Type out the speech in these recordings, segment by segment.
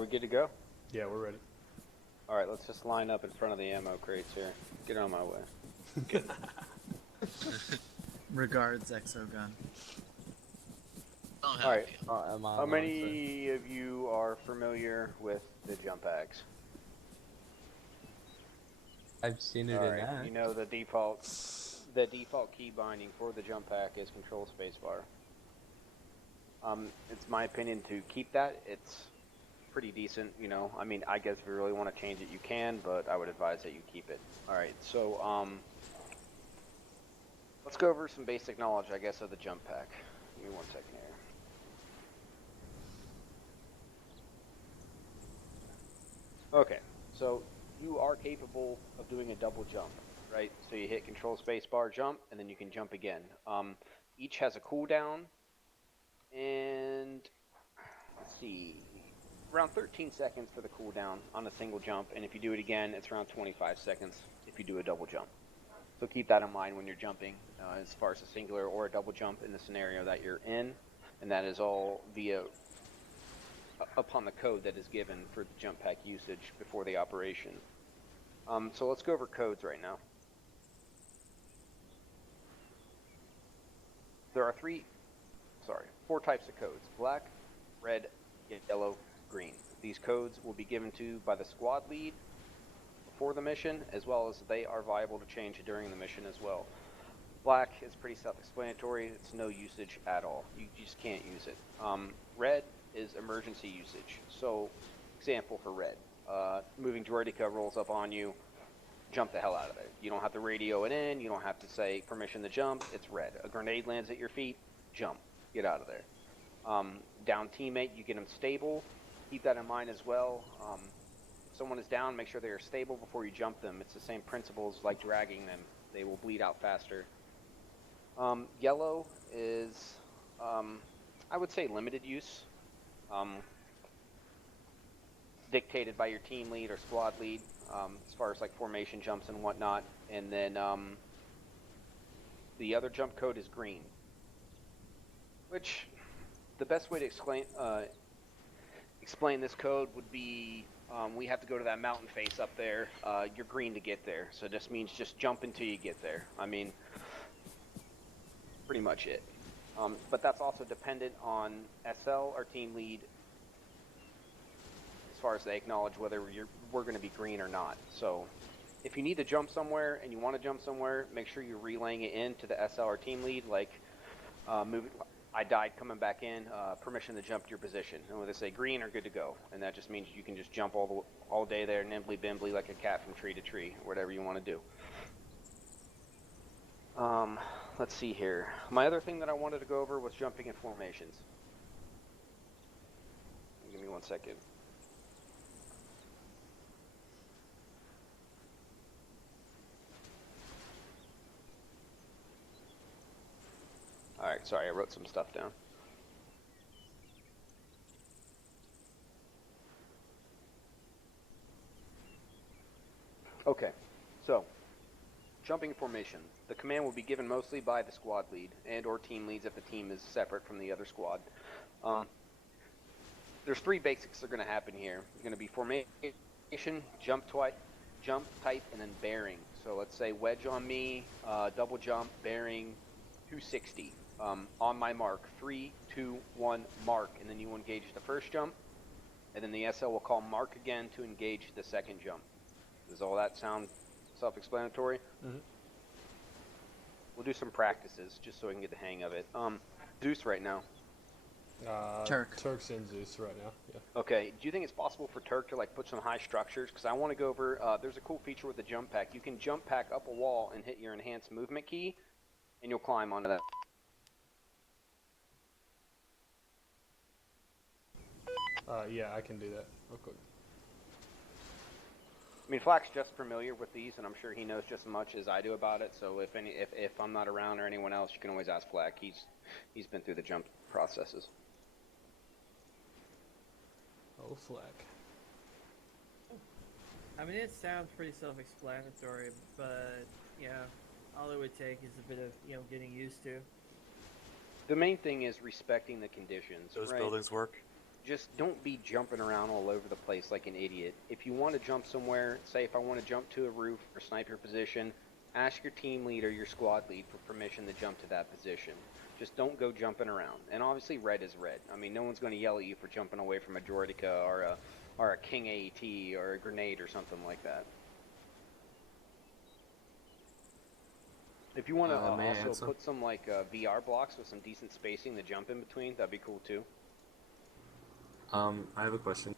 we good to go? Yeah, we're ready. Alright, let's just line up in front of the ammo crates here. Get on my way. Regards, Exogun. Alright, how many of you are familiar with the Jumppacks? I've seen it in that. You know the default key binding for the Jumppacks is control spacebar. It's my opinion to keep that. It's pretty decent, you know. I mean, I guess if you really want to change it, you can, but I would advise that you keep it. Alright, so, let's go over some basic knowledge, I guess, of the Jumppacks. Give me 1 second here. Okay, so you are capable of doing a double jump, right? So you hit control spacebar jump, and then you can jump again. Each has a cooldown, and let's see, around 13 seconds for the cooldown on a single jump, and if you do it again, it's around 25 seconds if you do a double jump. So keep that in mind when you're jumping, as far as a singular or a double jump in the scenario that you're in, and that is all via upon the code that is given for the Jumppacks usage before the operation. So let's go over codes right now. There are four types of codes: black, red, yellow, green. These codes will be given to by the squad lead before the mission, as well as they are viable to change during the mission as well. Black is pretty self-explanatory. It's no usage at all. You just can't use it. Red is emergency usage. So, example for red. Moving droideka rolls up on you, jump the hell out of there. You don't have to radio it in, you don't have to say permission to jump, it's red. A grenade lands at your feet, jump, get out of there. Down teammate, you get them stable, keep that in mind as well. If someone is down, make sure they are stable before you jump them. It's the same principles like dragging them, they will bleed out faster. Yellow is, I would say limited use. Dictated by your team lead or squad lead, as far as like formation jumps and whatnot. And then the other jump code is green, which the best way to explain this code would be we have to go to that mountain face up there. You're green to get there, so this means just jump until you get there. I mean, pretty much it. But that's also dependent on SL or team lead, as far as they acknowledge whether we're going to be green or not. So if you need to jump somewhere and you want to jump somewhere, make sure you're relaying it in to the SL or team lead, like I died coming back in, permission to jump to your position. And when they say green or good to go, and that just means you can just jump all day there, nimbly bimbly like a cat from tree to tree, whatever you want to do. Let's see here. My other thing that I wanted to go over was jumping in formations. Give me 1 second. Alright, sorry, I wrote some stuff down. Okay, so jumping formation. The command will be given mostly by the squad lead and or team leads if the team is separate from the other squad. There's three basics that are going to happen here. It's going to be formation, jump type, and then bearing. So let's say wedge on me, double jump, bearing 260. On my mark, 3, 2, 1, mark, and then you engage the first jump, and then the SL will call mark again to engage the second jump. Does all that sound self-explanatory? Mm-hmm. We'll do some practices just so we can get the hang of it. Zeus right now. Turk's in Zeus right now. Yeah. Okay. Do you think it's possible for Turk to like put some high structures? Because I want to go over. There's a cool feature with the jump pack. You can jump pack up a wall and hit your enhanced movement key, and you'll climb onto that. Yeah, I can do that real quick. I mean, Flack's just familiar with these, and I'm sure he knows just as much as I do about it. So if I'm not around or anyone else, you can always ask Flack. He's been through the jump processes. Oh, Flack. I mean, it sounds pretty self-explanatory, but yeah, all it would take is a bit of getting used to. The main thing is respecting the conditions. Those right? buildings work? just don't be jumping around all over the place like an idiot. If you want to jump somewhere, say if I want to jump to a roof or sniper position, ask your team lead or your squad lead for permission to jump to that position. Just don't go jumping around. And obviously red is red. I mean, no one's going to yell at you for jumping away from a Droideka or a King AET or a grenade or something like that. If you want to also put some like VR blocks with some decent spacing to jump in between, that'd be cool too. I have a question.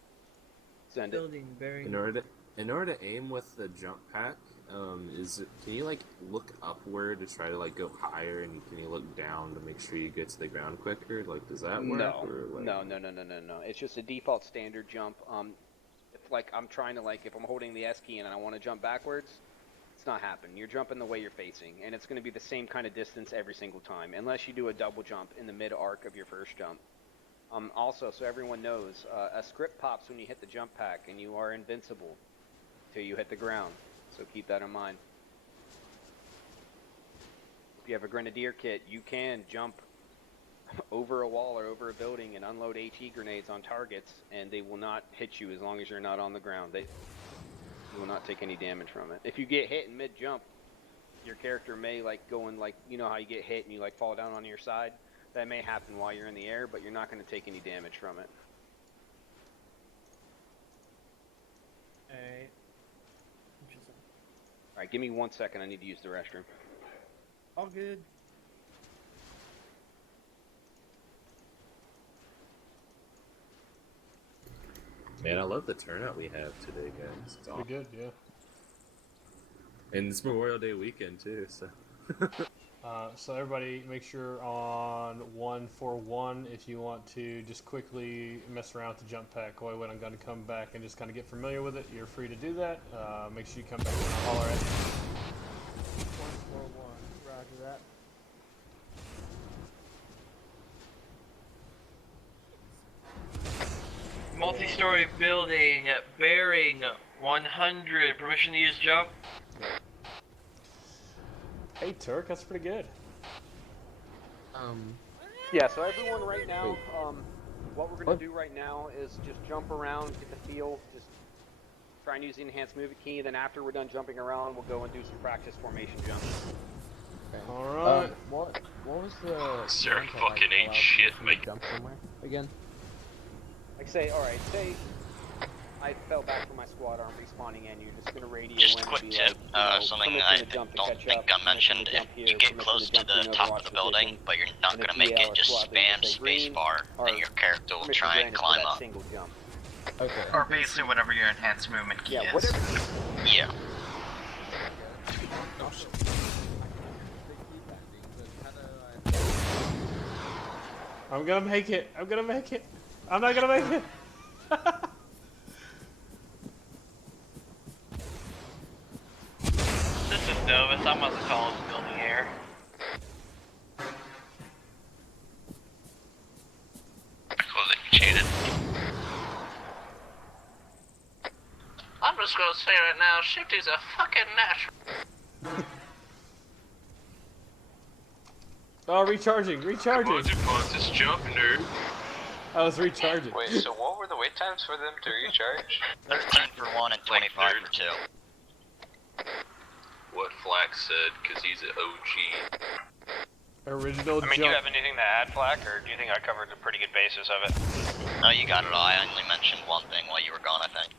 Send it. Building bearing. In order to aim with the jump pack, can you like look upward to try to like go higher, and can you look down to make sure you get to the ground quicker? Like, does that work? No, or, like... no. It's just a default standard jump. If like I'm trying to if I'm holding the S key and I want to jump backwards, it's not happening. You're jumping the way you're facing, and it's going to be the same kind of distance every single time, unless you do a double jump in the mid arc of your first jump. Also, so everyone knows, a script pops when you hit the jump pack, and you are invincible till you hit the ground. So keep that in mind. If you have a grenadier kit, you can jump over a wall or over a building and unload HE grenades on targets, and they will not hit you as long as you're not on the ground. You will not take any damage from it. If you get hit in mid-jump, your character may go in you know how you get hit and you fall down on your side? That may happen while you're in the air, but you're not going to take any damage from it. Alright. Interesting. Alright, give me 1 second. I need to use the restroom. All good. Man, I love the turnout we have today, guys. It's awesome. Pretty good, yeah. And it's Memorial Day weekend too, so. So everybody, make sure on 141, if you want to just quickly mess around with the jump pack. When I'm going to come back and just kind of get familiar with it, you're free to do that. Make sure you come back and holler at me. 141. Roger that. Multi-story building, bearing 100. Permission to use jump? Hey, Turk, that's pretty good. Yeah, so everyone right now, what we're going to do right now is just jump around, get the feel, just try and use the enhanced movement key, then after we're done jumping around, we'll go and do some practice formation jumps. Okay. Alright. What was the... Sir, fucking ain't shit, mate. Jump somewhere again? Say I fell back from my squad arm respawning in, you're just going to radio Just in a quick and be tip, something I don't think I mentioned. If you get close to the top of the building, but you're not going to make it, just spam spacebar, and your character will try and climb up. Okay. Or basically whatever your enhanced movement key is. Whatever. Yeah. I'm gonna make it. I'm gonna make it. I'm not gonna make it. This is Novus, I'm on the tallest building here. Well, they cheated. I'm just gonna say right now, Shifty's a fucking natural. Oh, recharging. This jump, nerd. I was recharging. Wait, so what were the wait times for them to recharge? 13 for 1 and 25 for 2. What Flax said, because he's an OG. Original I mean, jump. do you have anything to add, Flack, or do you think I covered a pretty good basis of it? No, you got it all. I only mentioned one thing while you were gone, I think.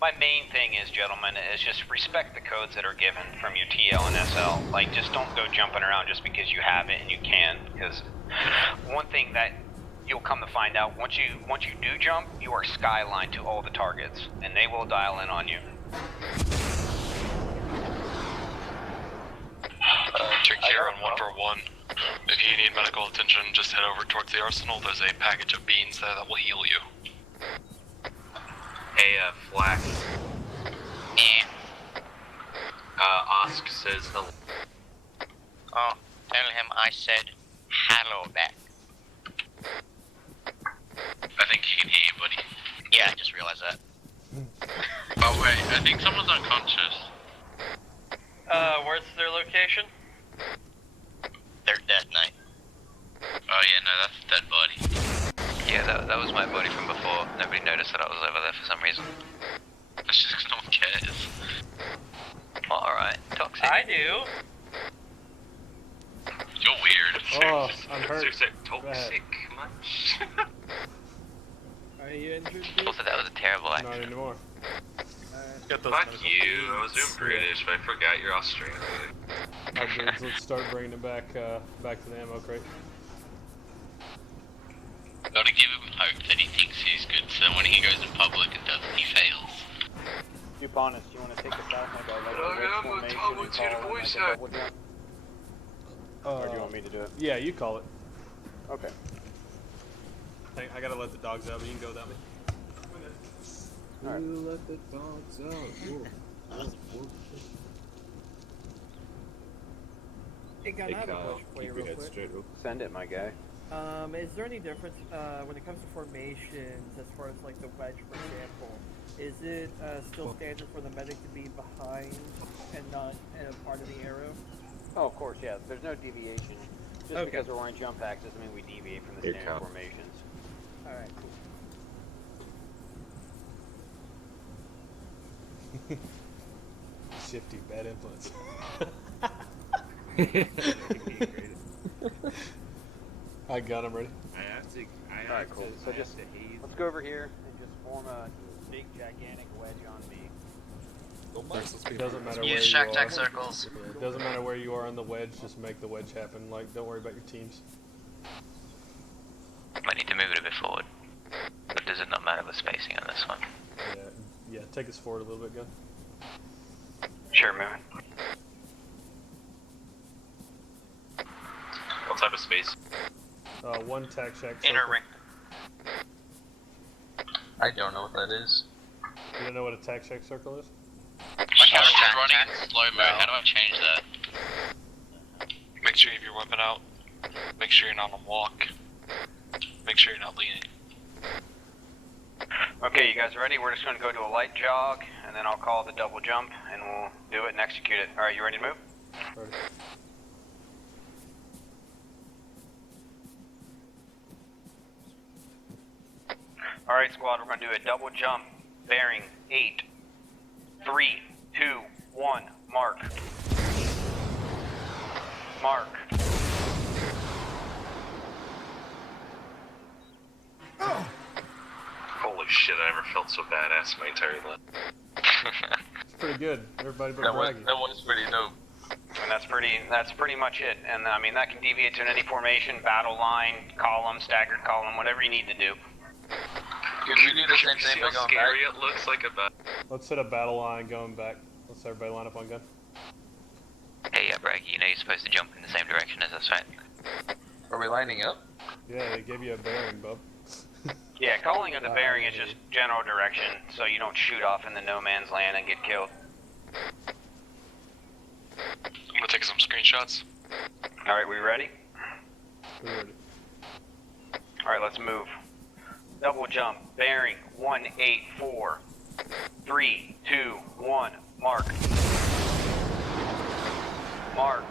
My main thing is, gentlemen, is just respect the codes that are given from your TL and SL. Like, just don't go jumping around just because you have it and you can. Because one thing that you'll come to find out, once you do jump, you are skylined to all the targets, and they will dial in on you. Trick here on 141. If you need medical attention, just head over towards the arsenal. There's a package of beans there that will heal you. Hey, Flax. Eh. Osk says hello. Oh, tell him I said hello back. I think he can hear you, buddy. Yeah, I just realized that. Oh wait, I think someone's unconscious. Where's their location? They're dead, Knight. Oh yeah, no, that's a dead body. Yeah, that was my body from before. Nobody noticed that I was over there for some reason. That's just 'cause no one cares. Well, alright. Toxic. I do. You're weird. Oh, I'm hurt. Toxic much? Are you injured, dude? Also, that was a terrible Not accident. anymore. Alright. Fuck you, I was doing British, but I forgot you're Australian. Alright, dudes, let's start bringing it back to the ammo crate. Gotta give him hope that he thinks he's good, so when he goes in public and does, he fails. Duponus, do you want to take us out like a Oh, wedge yeah, I'm formation gonna and tell call voice like a out. double jump? Or do you want me to do it? Yeah, you call it. Okay. I gotta let the dogs out, but you can go without me. Alright. You let the dogs out. Hey, God, Hey I have a Kyle, question for you keep real your head quick. straight. Send it, my guy. Is there any difference when it comes to formations as far as like the wedge, for example? Is it still standard for the medic to be behind and not a part of the arrow? Oh, of course, yeah. There's no deviation. Just Okay. because we're wearing jump packs doesn't mean we deviate from the Here, standard Kyle. formations. Alright, cool. Shifty, bad influence. I got him ready. Alright, cool. So just, let's go over here and just form a big, gigantic wedge on B. It doesn't matter where Use you shack are. tech circles. It doesn't matter where you are on the wedge, just make the wedge happen. Like, don't worry about your teams. Might need to move it a bit forward. But does it not matter the spacing on this one? Yeah, take us forward a little bit, Gun. Sure, moving. What type of space? One tack shack Inner circle. ring. I don't know what that is. You don't know what a tack shack circle is? My camera's running in slow-mo, how do I change that? Make sure you have your weapon out. Make sure you're not on walk. Make sure you're not leaning. Okay, you guys ready? We're just going to go to a light jog, and then I'll call the double jump, and we'll do it and execute it. Alright, you ready to move? Ready. Alright, squad, we're going to do a double jump, bearing 8, 3, 2, 1, mark. Mark. Holy shit, I never felt so badass in my entire life. It's pretty good. Everybody but that Braggy. was pretty dope. And that's pretty much it. And I mean, that can deviate to any formation, battle line, column, staggered column, whatever you need to do. Can we do the same thing by going scary back? It looks like a bat. Let's hit a battle line going back. Let's everybody line up on gun. Hey, yeah, Braggy, you know you're supposed to jump in the same direction as us, right? Are we lining up? Yeah, they gave you a bearing, bub. Yeah, calling of the bearing is just general direction, so you don't shoot off in the no man's land and get killed. I'm gonna take some screenshots. Alright, we ready? We're ready. Alright, let's move. Double jump, bearing 184. 3, 2, 1, mark. Mark.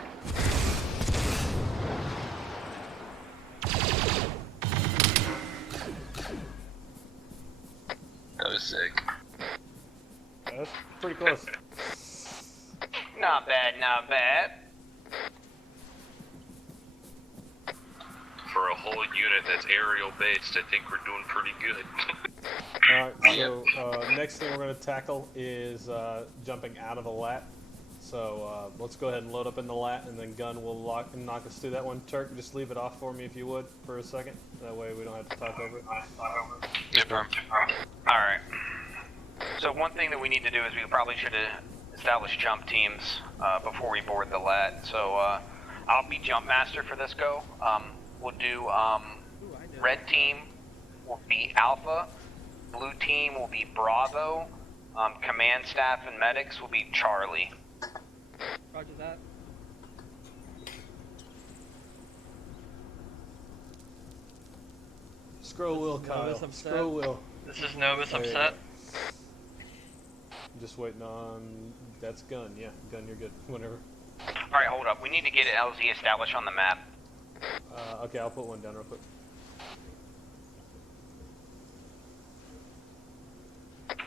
That was sick. Yeah, that's pretty close. Not bad, not bad. For a whole unit that's aerial based, I think we're doing pretty good. Alright, so next thing we're going to tackle is jumping out of the lat. So let's go ahead and load up in the lat, and then Gun will lock and knock us through that one. Turk, just leave it off for me if you would for a second. That way we don't have to talk over it. Alright. So one thing that we need to do is we probably should establish jump teams before we board the lat. So I'll be jump master for this go. We'll do red team will be Alpha, blue team will be Bravo, command staff and medics will be Charlie. Roger that. Scroll wheel, Kyle. Novus upset. Scroll wheel. This is Novus There you upset. Just waiting on. That's gun. Yeah, gun. You're good. Whatever. All right, hold up. We need to get an LZ established on the map. Okay, I'll put one down real quick.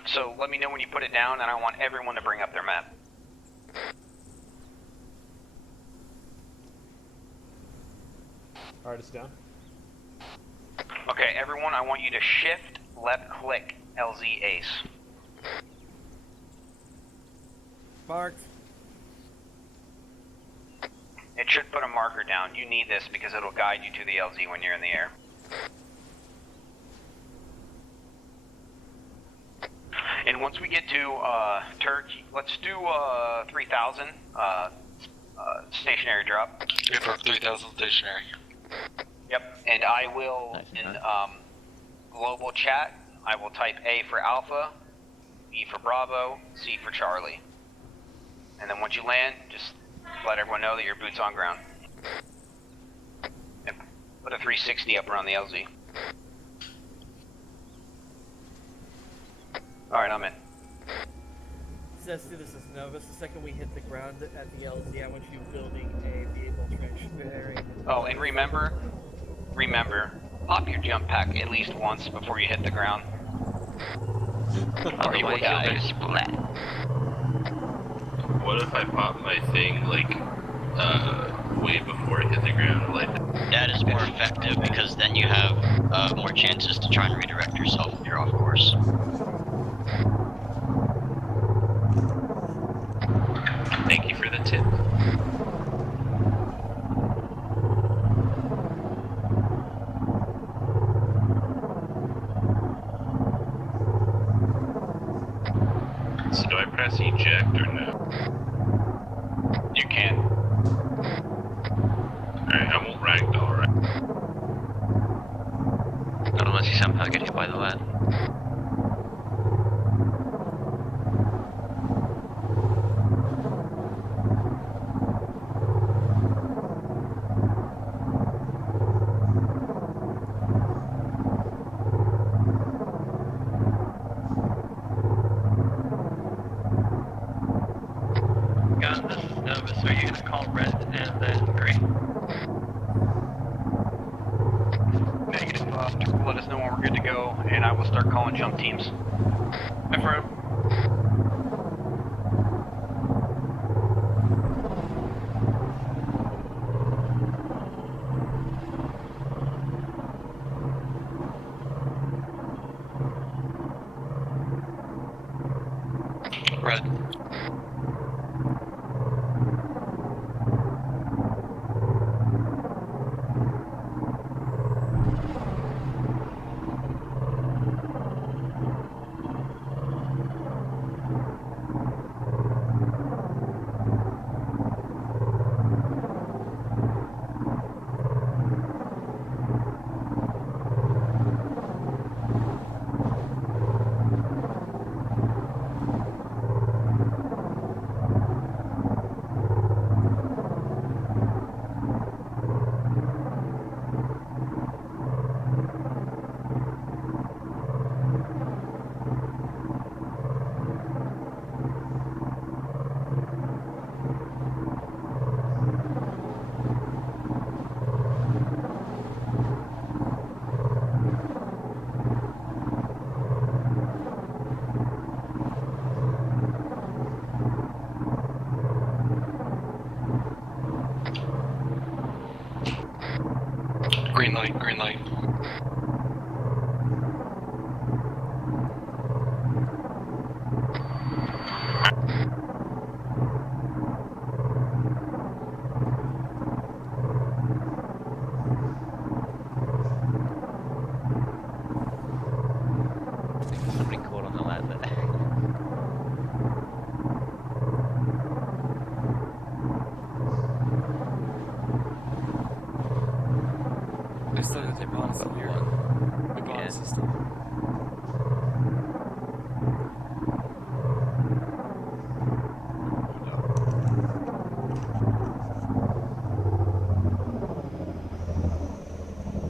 So let me know when you put it down, and I want everyone to bring up their map. All right, it's down. Okay, everyone, I want you to shift, left click, LZ ace. Marked. It should put a marker down. You need this because it'll guide you to the LZ when you're in the air. And once we get to Turkey, let's do 3,000 stationary drop. Good for 3,000 stationary. Yep, and I will, in global chat, I will type A for Alpha, B for Bravo, C for Charlie. And then once you land, just let everyone know that your boot's on ground. And put a 360 up around the LZ. Alright, I'm in. Let's do this as Novus. The second we hit the ground at the LZ, I want you building a vehicle trench very. Oh, and remember, pop your jump pack at least once before you hit the ground. Or you will die. Splat. What if I pop my thing like way before it hit the ground? Like That is more effective because then you have more chances to try and redirect yourself if you're off course. thank you for the tip. So do I press eject or no? You can. Alright, I won't ragdoll, right? Not unless you somehow get hit by the lead. Gun, this is Novus. Are you gonna call red and then green? Negative. Let us know when we're good to go, and I will start calling jump teams. Affirm. Red. Green light, green light. Somebody caught on the lad there. They still got their balance system here. The balance system.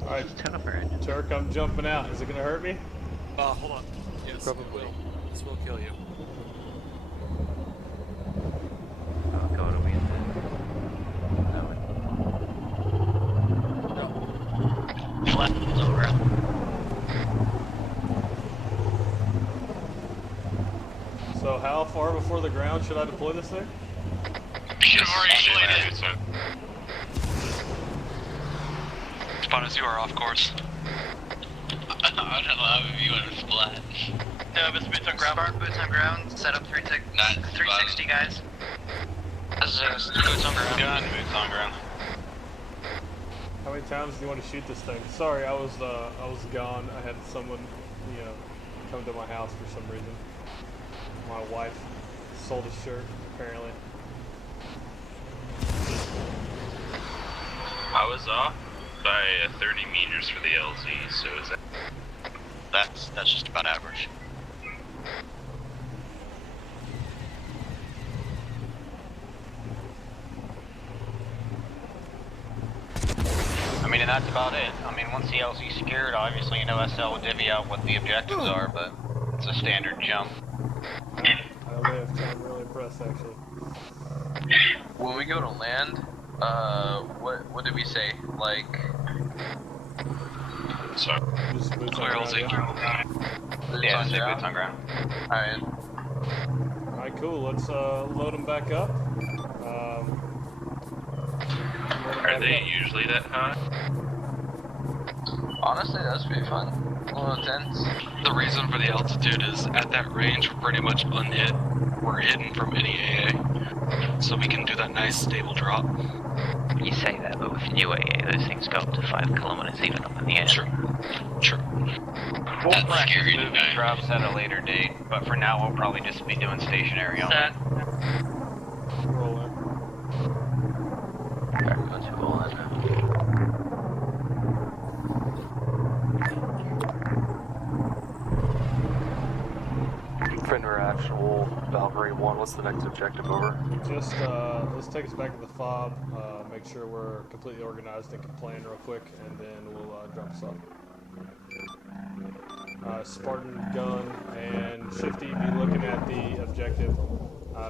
All right, Turn off our engine. Turk, I'm jumping out. Is it gonna hurt me? Hold on. Yes, Probably. it will. This will kill you. So how far before the ground should I deploy this thing? Should have already landed. Spawners, you are off course. I don't know if you want to splat. No, boots on ground. Spark boots on ground. Set up 360, guys. Boots on ground. Gun, boots on ground. How many times do you want to shoot this thing? Sorry, I was gone. I had someone, come to my house for some reason. My wife sold a shirt, apparently. I was off by 30 meters for the LZ, so is that... That's just about average. I mean, and that's about it. I mean, once the LZ's secured, obviously, SL will divvy out what the objectives are, but it's a standard jump. I lived. I'm really impressed, actually. When we go to land, what did we say? Like... Sorry. Just boots on Clear ground, LZ. Yeah, say boots on ground. Alright. Alright, cool. Let's load them back up. Are they usually that high? Honestly, that's pretty fun. A little intense. The reason for the altitude is at that range we're pretty much unhit. We're hidden from any AA, so we can do that nice stable drop. You say that, but with new AA, those things go up to 5 kilometers even up in the air. Sure. We'll practice moving drops at a later date, but for now we'll probably just be doing stationary only. Set. Roll in. Everyone's rolling. Friend or actual Valkyrie 1, what's the next objective over? Just, let's take us back to the fob, make sure we're completely organized and can plan real quick, and then we'll drop us off. Spartan, Gun, and Shifty, be looking at the objective.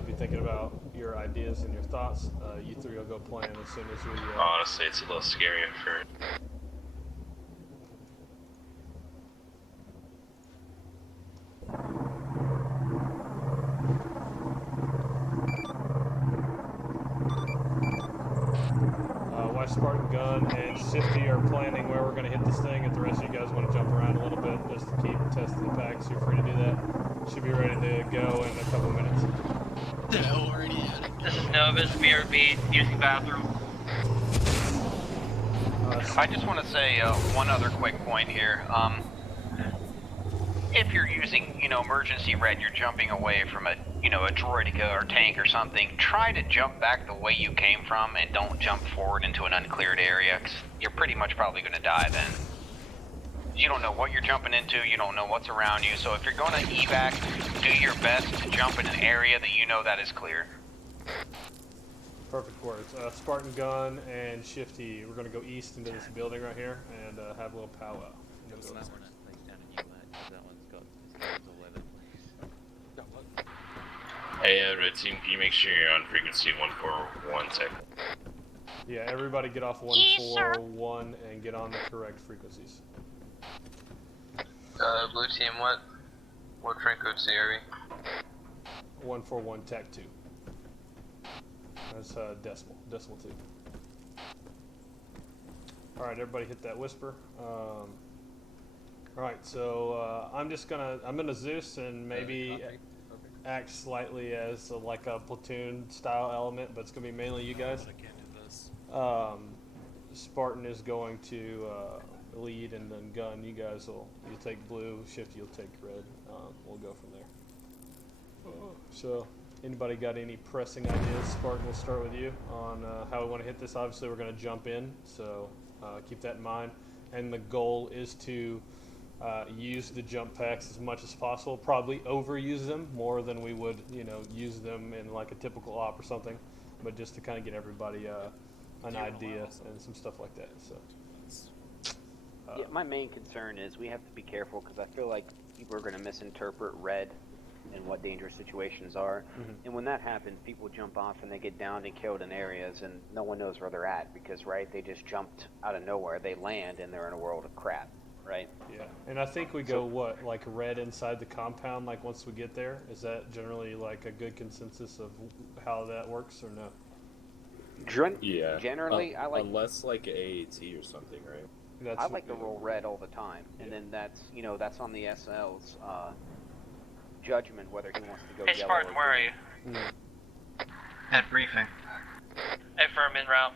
Be thinking about your ideas and your thoughts. You three will go plan as soon as we... Honestly, it's a little scary at first. Watch Spartan, Gun, and Shifty are planning where we're going to hit this thing. If the rest of you guys want to jump around a little bit just to keep testing the packs, you're free to do that. Should be ready to go in a couple minutes. This is Novus, BRB, using bathroom. I just want to say one other quick point here. If you're using, emergency red, you're jumping away from a droideka or tank or something, try to jump back the way you came from and don't jump forward into an uncleared area, 'cause you're pretty much probably going to die then. You don't know what you're jumping into, you don't know what's around you, so if you're going to evac, do your best to jump in an area that you know that is clear. Perfect words. Spartan, Gun, and Shifty, we're going to go east into this building right here and have a little powwow. Hey, Red Team, can you make sure you're on frequency 141 tech? Yeah, everybody get off 141 and get on the correct frequencies. Blue team, what frequency are we? 141 Tech 2. That's decimal 2. Alright, everybody hit that whisper. Alright, so I'm gonna Zeus and maybe act slightly as like a platoon style element, but it's gonna be mainly you guys. I can't do this. Spartan is going to lead, and then Gun, you take blue, Shifty, you'll take red. We'll go from there. So, anybody got any pressing ideas? Spartan, we'll start with you on how we want to hit this. Obviously, we're going to jump in, so keep that in mind. And the goal is to use the jump packs as much as possible. Probably overuse them more than we would, use them in like a typical op or something. But just to kind of get everybody an idea and some stuff like that. So. Yeah, my main concern is we have to be careful because I feel like people are going to misinterpret red and what dangerous situations are. Mm-hmm. And when that happens, people jump off and they get downed and killed in areas and no one knows where they're at because, right, they just jumped out of nowhere. They land and they're in a world of crap. right? Yeah, and I think we go like red inside the compound. Like once we get there, is that generally like a good consensus of how that works, or no? Yeah. Generally, I like unless like AAT or something, right? I like to roll red all the time, and then that's that's on the SL's judgment whether he wants to go Hey yellow Spartan, or where are green. you? At briefing. Hey firm en route.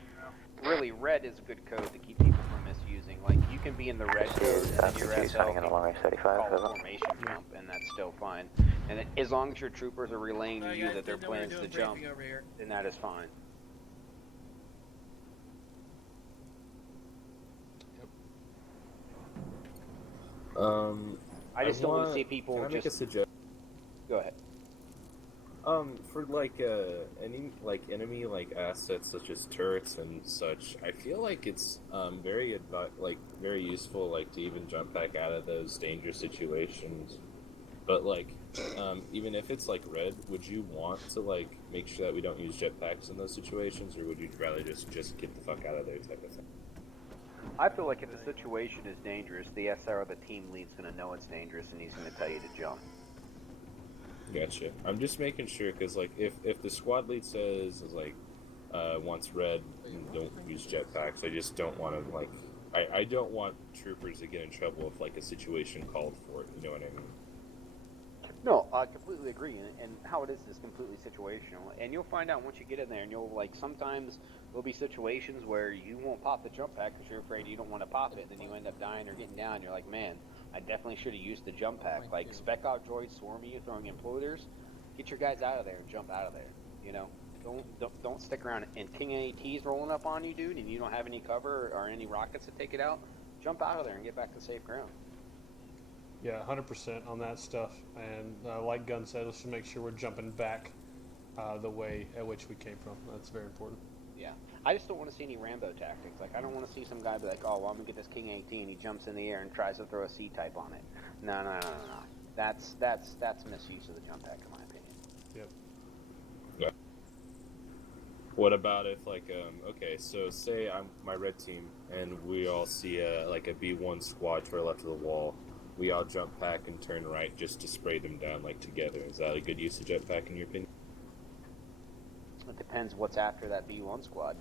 Really, red is a good code to keep people from misusing. Like, you can be in the red code, and then your SL can call a formation jump, and that's still fine. And as long as your troopers are relaying to you that their plan is to jump, then that is fine. I just don't want to see people can I make just... a suggestion? Go ahead. For like any like enemy like assets such as turrets and such, I feel like it's very useful like to even jump back out of those dangerous situations. But like even if it's like red, would you want to like make sure that we don't use jetpacks in those situations, or would you rather just get the fuck out of there type of thing? I feel like if the situation is dangerous, the SR or the team lead's going to know it's dangerous, and he's going to tell you to jump. Gotcha. I'm just making sure because, like, if the squad lead says like wants red, don't use jetpacks. I just don't want to like. I don't want troopers to get in trouble if like a situation called for it. You know what I mean? No, I completely agree, and how it is completely situational. And you'll find out once you get in there, and you'll like sometimes there'll be situations where you won't pop the jump pack because you're afraid you don't want to pop it, and then you end up dying or getting down. You're like, man, I definitely should have used the jump pack. Like spec out droids swarming you, throwing imploders. Get your guys out of there and jump out of there. You know, don't stick around. And King AT's rolling up on you, dude, and you don't have any cover or any rockets to take it out. Jump out of there and get back to safe ground. Yeah, 100% on that stuff. And like Gunn said, let's just make sure we're jumping back the way at which we came from. That's very important. Yeah, I just don't want to see any Rambo tactics. Like, I don't want to see some guy be like, oh, well, I'm going to get this King 18, he jumps in the air and tries to throw a C-type on it. No. That's misuse of the jump pack, in my opinion. Yep. Yeah. What about if, like, okay, so say I'm my red team, and we all see like a B1 squad to our left of the wall. We all jump back and turn right just to spray them down, like, together. Is that a good use of jetpack, in your opinion? It depends what's after that B1 squad.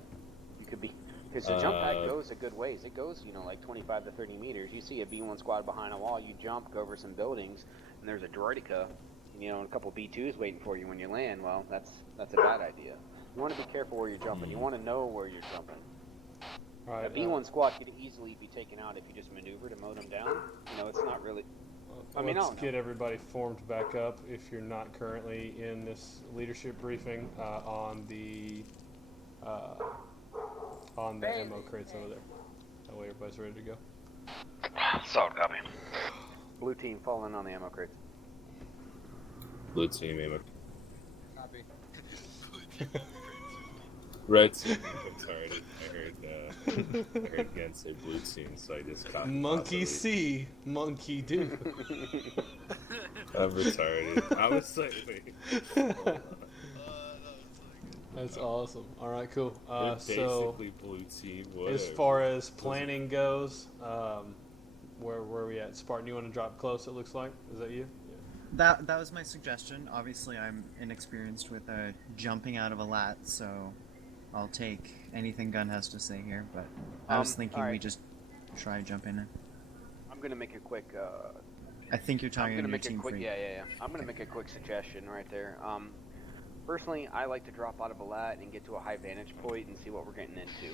You could be... Because the jump pack goes a good ways. It goes, like 25 to 30 meters. You see a B1 squad behind a wall, you jump, go over some buildings, and there's a droideka, and a couple B2s waiting for you when you land. Well, that's a bad idea. You want to be careful where you're jumping. You want to know where you're jumping. Right, a B1 squad could easily be taken out if you just maneuver to mow them down. It's not really... Let's get everybody formed back up if you're not currently in this leadership briefing on the ammo crates over there. That way everybody's ready to go. Solid copy. Blue team falling on the ammo crates. Blue team, ammo. Copy. Red team. I'm sorry, I heard Gun say blue team, so I just copied. Monkey C, monkey do. I'm retarded. I was like, wait. That's awesome. All right, cool. So basically blue team. Whatever. As far as planning goes, where are we at? Spartan, you want to drop close? It looks like. Is that you? Yeah. That was my suggestion. Obviously, I'm inexperienced with jumping out of a lat, so I'll take anything Gunn has to say here. But I was thinking we just try jumping in. I'm gonna make a quick. I think you're talking to your team. Yeah. I'm gonna make a quick suggestion right there. Personally, I like to drop out of a lat and get to a high vantage point and see what we're getting into.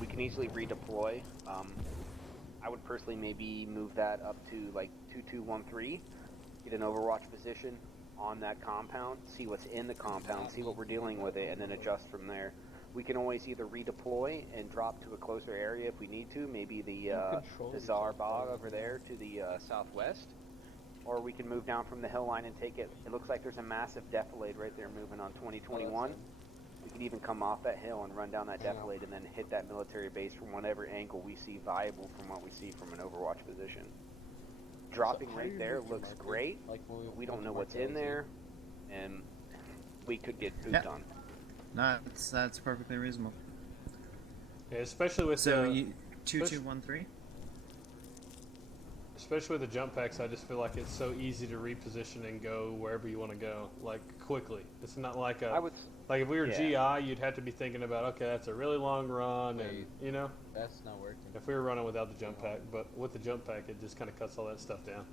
We can easily redeploy. I would personally maybe move that up to like 2213, get an overwatch position on that compound, see what's in the compound, see what we're dealing with it, and then adjust from there. We can always either redeploy and drop to a closer area if we need to, maybe the Czar Bog over there to the southwest. Or we can move down from the hill line and take it. It looks like there's a massive defilade right there moving on 2021. We could even come off that hill and run down that defilade and then hit that military base from whatever angle we see viable from what we see from an overwatch position. Dropping right there looks great, but we don't know what's in there, and we could get pooped on. No, that's perfectly reasonable. Yeah, especially with 2213. especially with the jump packs, I just feel like it's so easy to reposition and go wherever you want to go, like quickly. It's not like like if we were GI, you'd have to be thinking about, okay, that's a really long run, and you know. That's not working. If we were running without the jump pack, but with the jump pack, it just kind of cuts all that stuff down.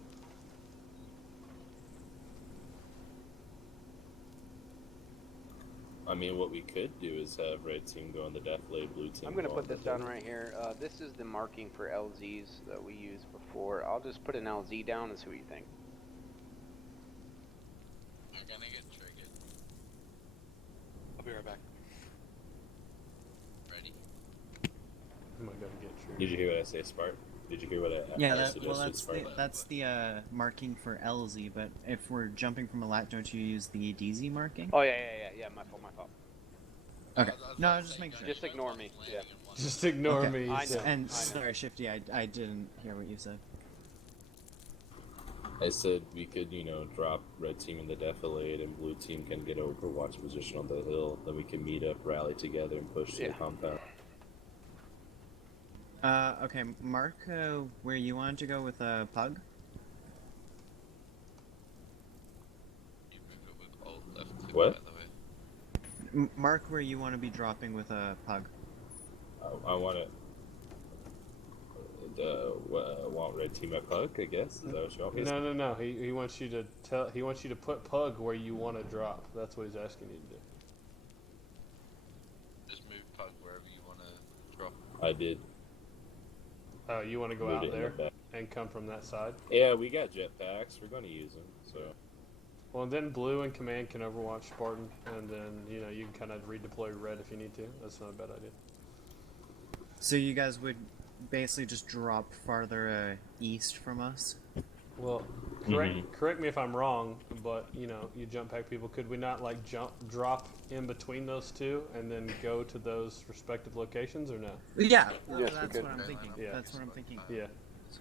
I mean, what we could do is have red team go on the death blade, blue team. I'm going to go put on this the down right here. This is the marking for LZs that we used before. I'll just put an LZ down and see what you think. I'm gonna get triggered. I'll be right back. Ready? Am I gonna get triggered? Did you hear what I say, Spart? Did you hear what I suggested, that's the marking for LZ, but if we're jumping from a lat, don't you use the DZ marking? Oh, yeah, my fault. Okay. No, I was just making sure. Just ignore me, yeah. Just ignore me. I know. And sorry, Shifty, I didn't hear what you said. I said we could, you know, drop red team in the defilade and blue team can get overwatch position on the hill. Then we can meet up, rally together, and push to the compound. Okay, Mark, where you wanted to go with a pug? You move it with alt left to What? by the way. Mark, where you want to be dropping with a pug? I want to. Want red team at pug? I guess. Is that what you want me to say? No. He wants you to tell. He wants you to put pug where you want to drop. That's what he's asking you to do. Just move pug wherever you want to drop. I did. Oh, you want to go Moved out it in there the back. and come from that side? Yeah, we got jetpacks. We're going to use them. So. Well, then blue and command can overwatch Spartan, and then you know you can kind of redeploy red if you need to. That's not a bad idea. So you guys would basically just drop farther east from us? Well, correct me if I'm wrong, but you know, you jump pack people, could we not like drop in between those two and then go to those respective locations, or no? Yeah, Yes, that's what I'm thinking. Yeah. That's what I'm thinking. Yeah.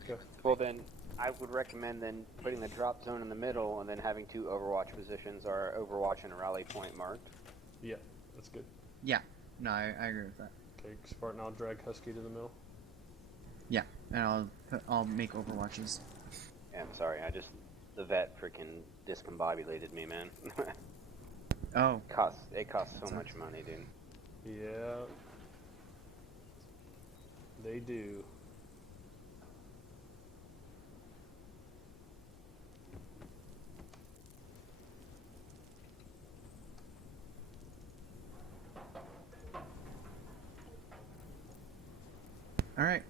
Go. Well, then I would recommend then putting the drop zone in the middle and then having two overwatch positions, or overwatch and a rally point marked. Yeah, that's good. Yeah, no, I agree with that. Okay, Spartan, I'll drag Husky to the middle. Yeah, and I'll make overwatches. Yeah, I'm sorry, the vet freaking discombobulated me, man. Oh. It costs so much money, dude. Yeah. They do. Alright,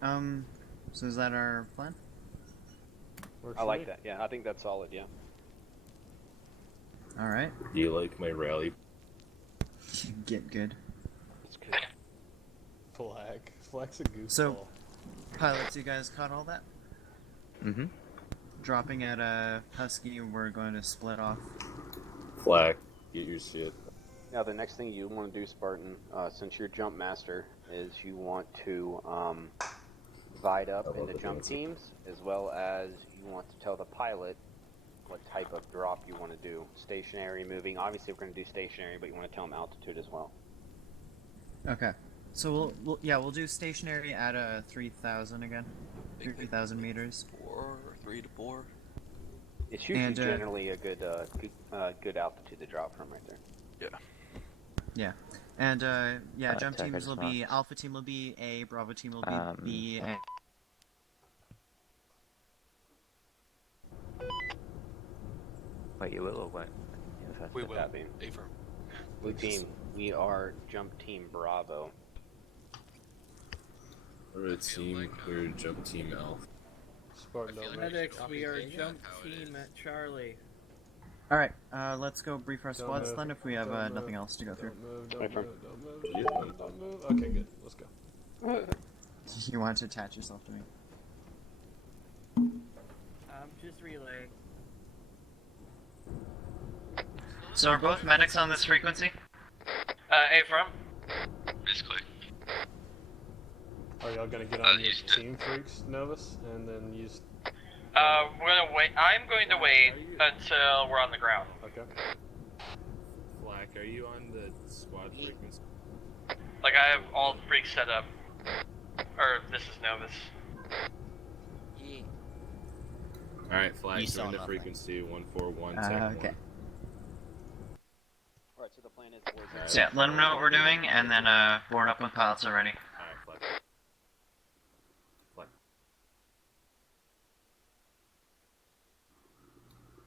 so is that our plan? Works I for like me. that. Yeah, I think that's solid. Yeah. Alright. Do you like my rally? Get good. That's good. Flag's a goofball. So, pilots, you guys caught all that? Mm-hmm. Dropping at Husky, we're going to split off. Flag, get your shit. Now, the next thing you want to do, Spartan, since you're jump master, is you want to divide up into jump teams, as well as you want to tell the pilot what type of drop you want to do. Stationary, moving. Obviously, we're going to do stationary, but you want to tell them altitude as well. Okay. So we'll do stationary at 3,000 again. 3,000 meters. 3 to 4. It's usually generally a good altitude to drop from right there. Yeah. Yeah. And jump teams will be Alpha team will be A, Bravo team will be B, and Wait, you will or won't? We will. That being. Affirm. Blue team, we are jump team Bravo. Red team, we're jump team Alpha. Spartan, don't make Medics, we are jump team at Charlie. Alright, let's go brief our Don't squads move. then if we have Don't nothing move. else to go through. Don't move. Okay, good. Let's go. You want to attach yourself to me? Just relay. So are both medics on this frequency? Affirm. Basically. Are y'all gonna get on your team freaks, Novus, and then use? We're gonna wait. I'm going to wait until we're on the ground. Okay. Black, are you on the squad frequency? Like I have all the freaks set up. Or this is Novus. Alright, flag, You saw join the nothing. frequency 141, tech Okay. 1. Alright, so the plan is boys. So yeah, let them know what we're doing, and then board up when pilots are ready. Alright, flag. Flag.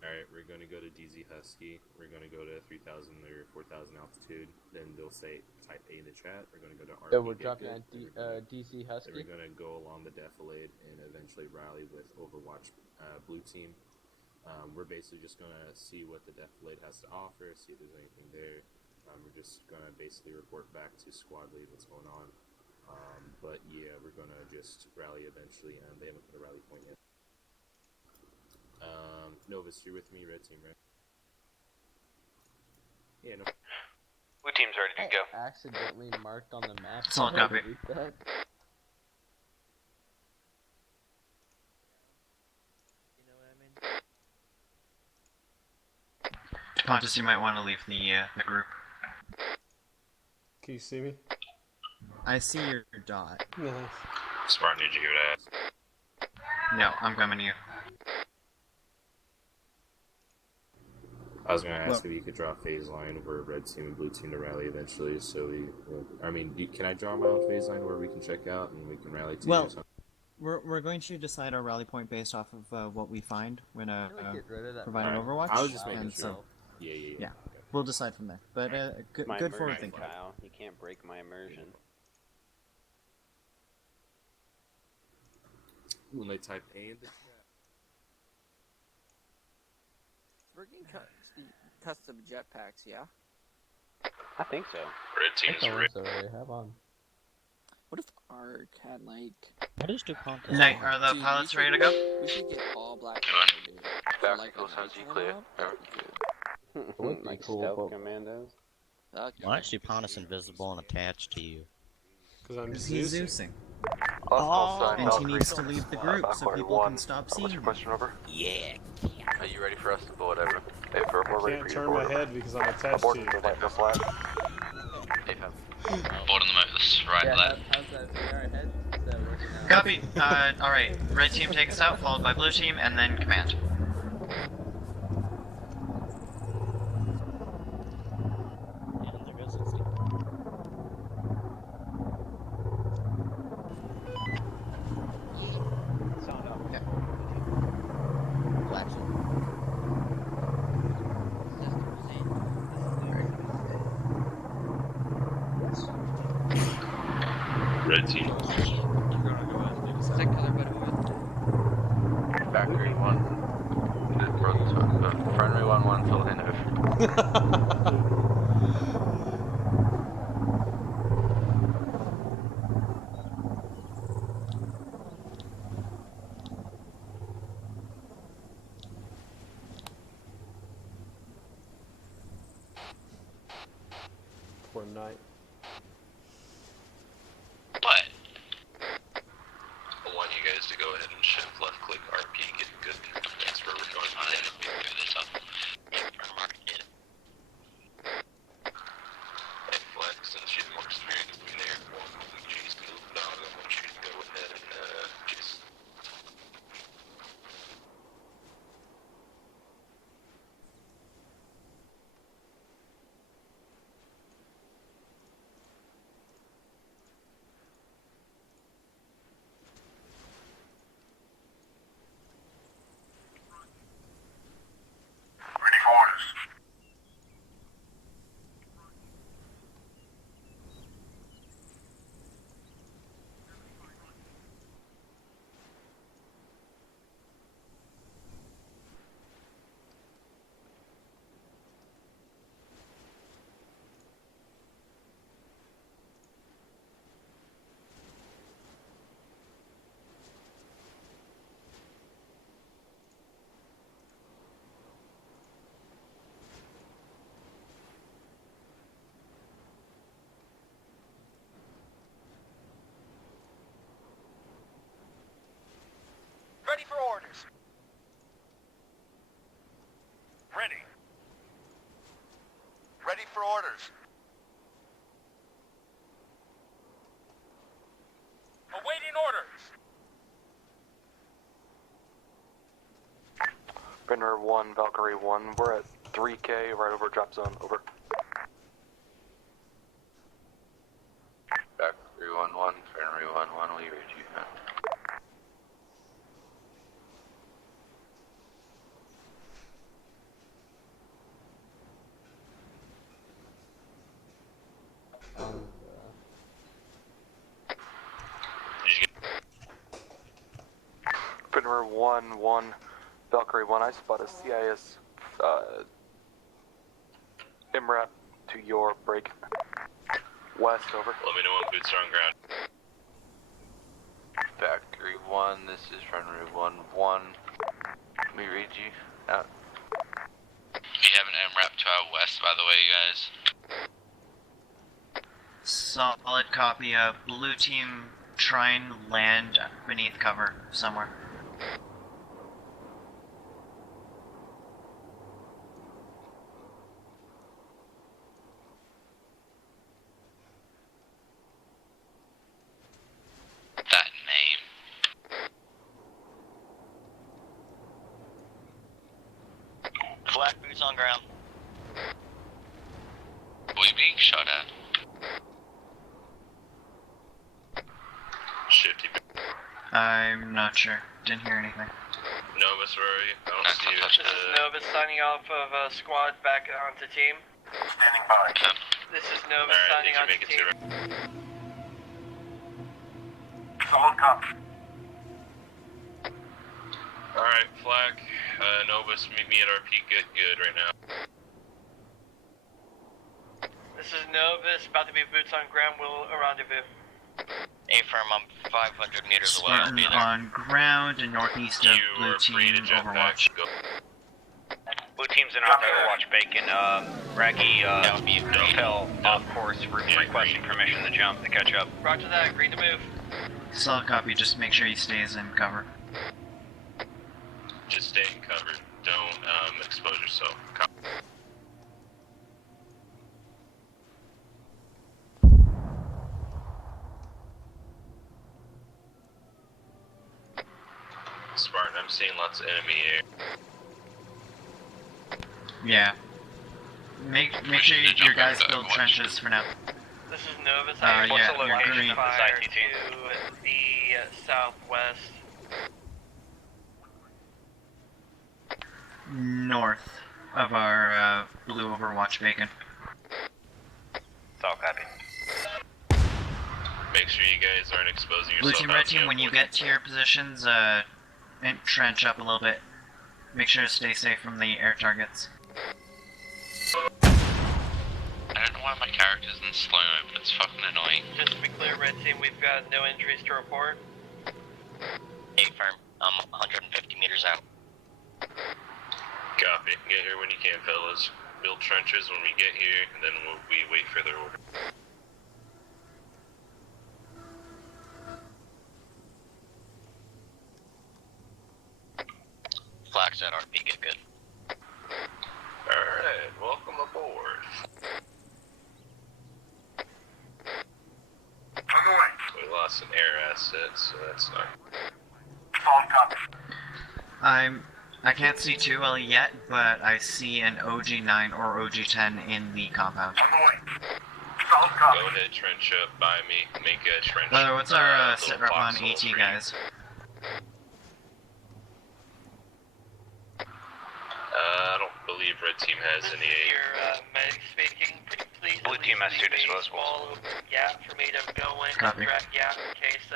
Alright, we're gonna go to DZ Husky. We're gonna go to 3,000 or 4,000 altitude. Then they'll say type A in the chat. We're gonna go to RP. So we're dropping at DC Husky. Then we're gonna go along the defilade and eventually rally with Overwatch Blue Team. We're basically just gonna see what the defilade has to offer, see if there's anything there. We're just gonna basically report back to squad lead what's going on. But yeah, we're gonna just rally eventually, and they haven't put a rally point yet. Novus, you're with me, red team, right? Yeah, no. Blue team's ready to go. Accidentally marked on the map. Solid copy. That. You know what I mean? Pontus, you might want to leave the group. Can you see me? I see your dot. Nice. Spartan, did you hear that? No, I'm coming to you. I was gonna ask if you could draw a phase line where red team and blue team to rally eventually. So can I draw my own phase line where we can check out and we can rally to? Well, we're going to decide our rally point based off of what we find when providing Overwatch. I was just making sure. So, yeah. Yeah, we'll decide from there. But good forward thinking. Kyle. You can't break my immersion. When they type A in the chat. We're getting custom jetpacks, yeah? I think so. Red team's ready. So they have on. What if Ark had like... What is DuPont? Night, are the pilots ready to go? We should get all black dude. Back like to sounds clear. Would be Like cool, stealth but- commandos. Why is DuPont invisible and attached to you? Because He's Zeusing. Oh, And he needs to leave the group so people can stop seeing him. Question over? Yeah. Are you ready for us to pull whatever? Hey, we're I ready can't for turn you. my head because I'm attached Abort to you. the light, no flag. Hey, Pep. Board on the motors, right, Yeah, left. how's that VR head? Is that working out? Copy. Alright. Red team take us out, followed by blue team, and then command. And there goes Instinct. Sound up. Okay. Flashing. Red team. You're gonna go ahead and lead us out. Factory 1. Friendly 1-1, fill in over. For night. What? I want you guys to go ahead and shift left click RP, get good. That's where we're going. Hey, Flex, since you're more experienced in there, G's moved on. I want you to go ahead and just. Ready for orders. Ready for orders. Ready. Ready for orders. Awaiting orders. Finner 1, Valkyrie 1, we're at 3K, right over drop zone, over. Valkyrie 1-1, Finner 1-1, we read you. Finner 1-1, Valkyrie 1, I spot a CIS MRAP to your break. West, over. Let me know when boots are on ground. Factory 1, this is Runway 1-1. Let me read you. Out. We have an MRAP to our west, by the way, you guys. Solid copy. Blue team, try and land beneath cover somewhere. That name. Black boots on ground. Are we being shot at? Shifty. I'm not sure. Didn't hear anything. Novus, where are you? I don't see you. This is Novus signing off of squad back onto team. Standing by. This is Novus signing onto team. Solid copy. Alright, Flak, Novus, meet me at RP good right now. This is Novus, about to be boots on ground, we'll rendezvous. A-firm, I'm 500 meters away. Spartan on ground and northeast of blue team Overwatch. Blue team's in on Overwatch Bacon. Raggy, Fell, of course, requesting permission to jump to catch up. Roger that, agree to move. Solid copy, just make sure he stays in cover. Just stay in cover. Don't expose yourself. Spartan, I'm seeing lots of enemy air. Yeah. Make sure your guys build trenches for now. This is Novus, yeah, what's the you're location green. of fire to the southwest? North of our blue Overwatch Bacon. It's all copy. Make sure you guys aren't exposing yourself. Blue team, red team, when you get to your positions, entrench up a little bit. Make sure to stay safe from the air targets. I don't know why my character's in slow-mo, but it's fucking annoying. Just to be clear, red team, we've got no injuries to report. A-firm, I'm 150 meters out. Copy. Get here when you can, fellas. Build trenches when we get here, and then we wait for their order. Flags at RP, get good. Alright, welcome aboard. On the way. We lost an air asset, so that's not... Solid copy. I can't see too well yet, but I see an OG9 or OG10 in the compound. On the way. Solid copy. Go ahead, trench up by me. Make a trench. What's our little sit rep on foxhole AT, green. guys? I don't believe red team has any aid. Your medic speaking, please. Blue team has 2 disposables. Yeah, for me to go in Copy. and direct yeah in case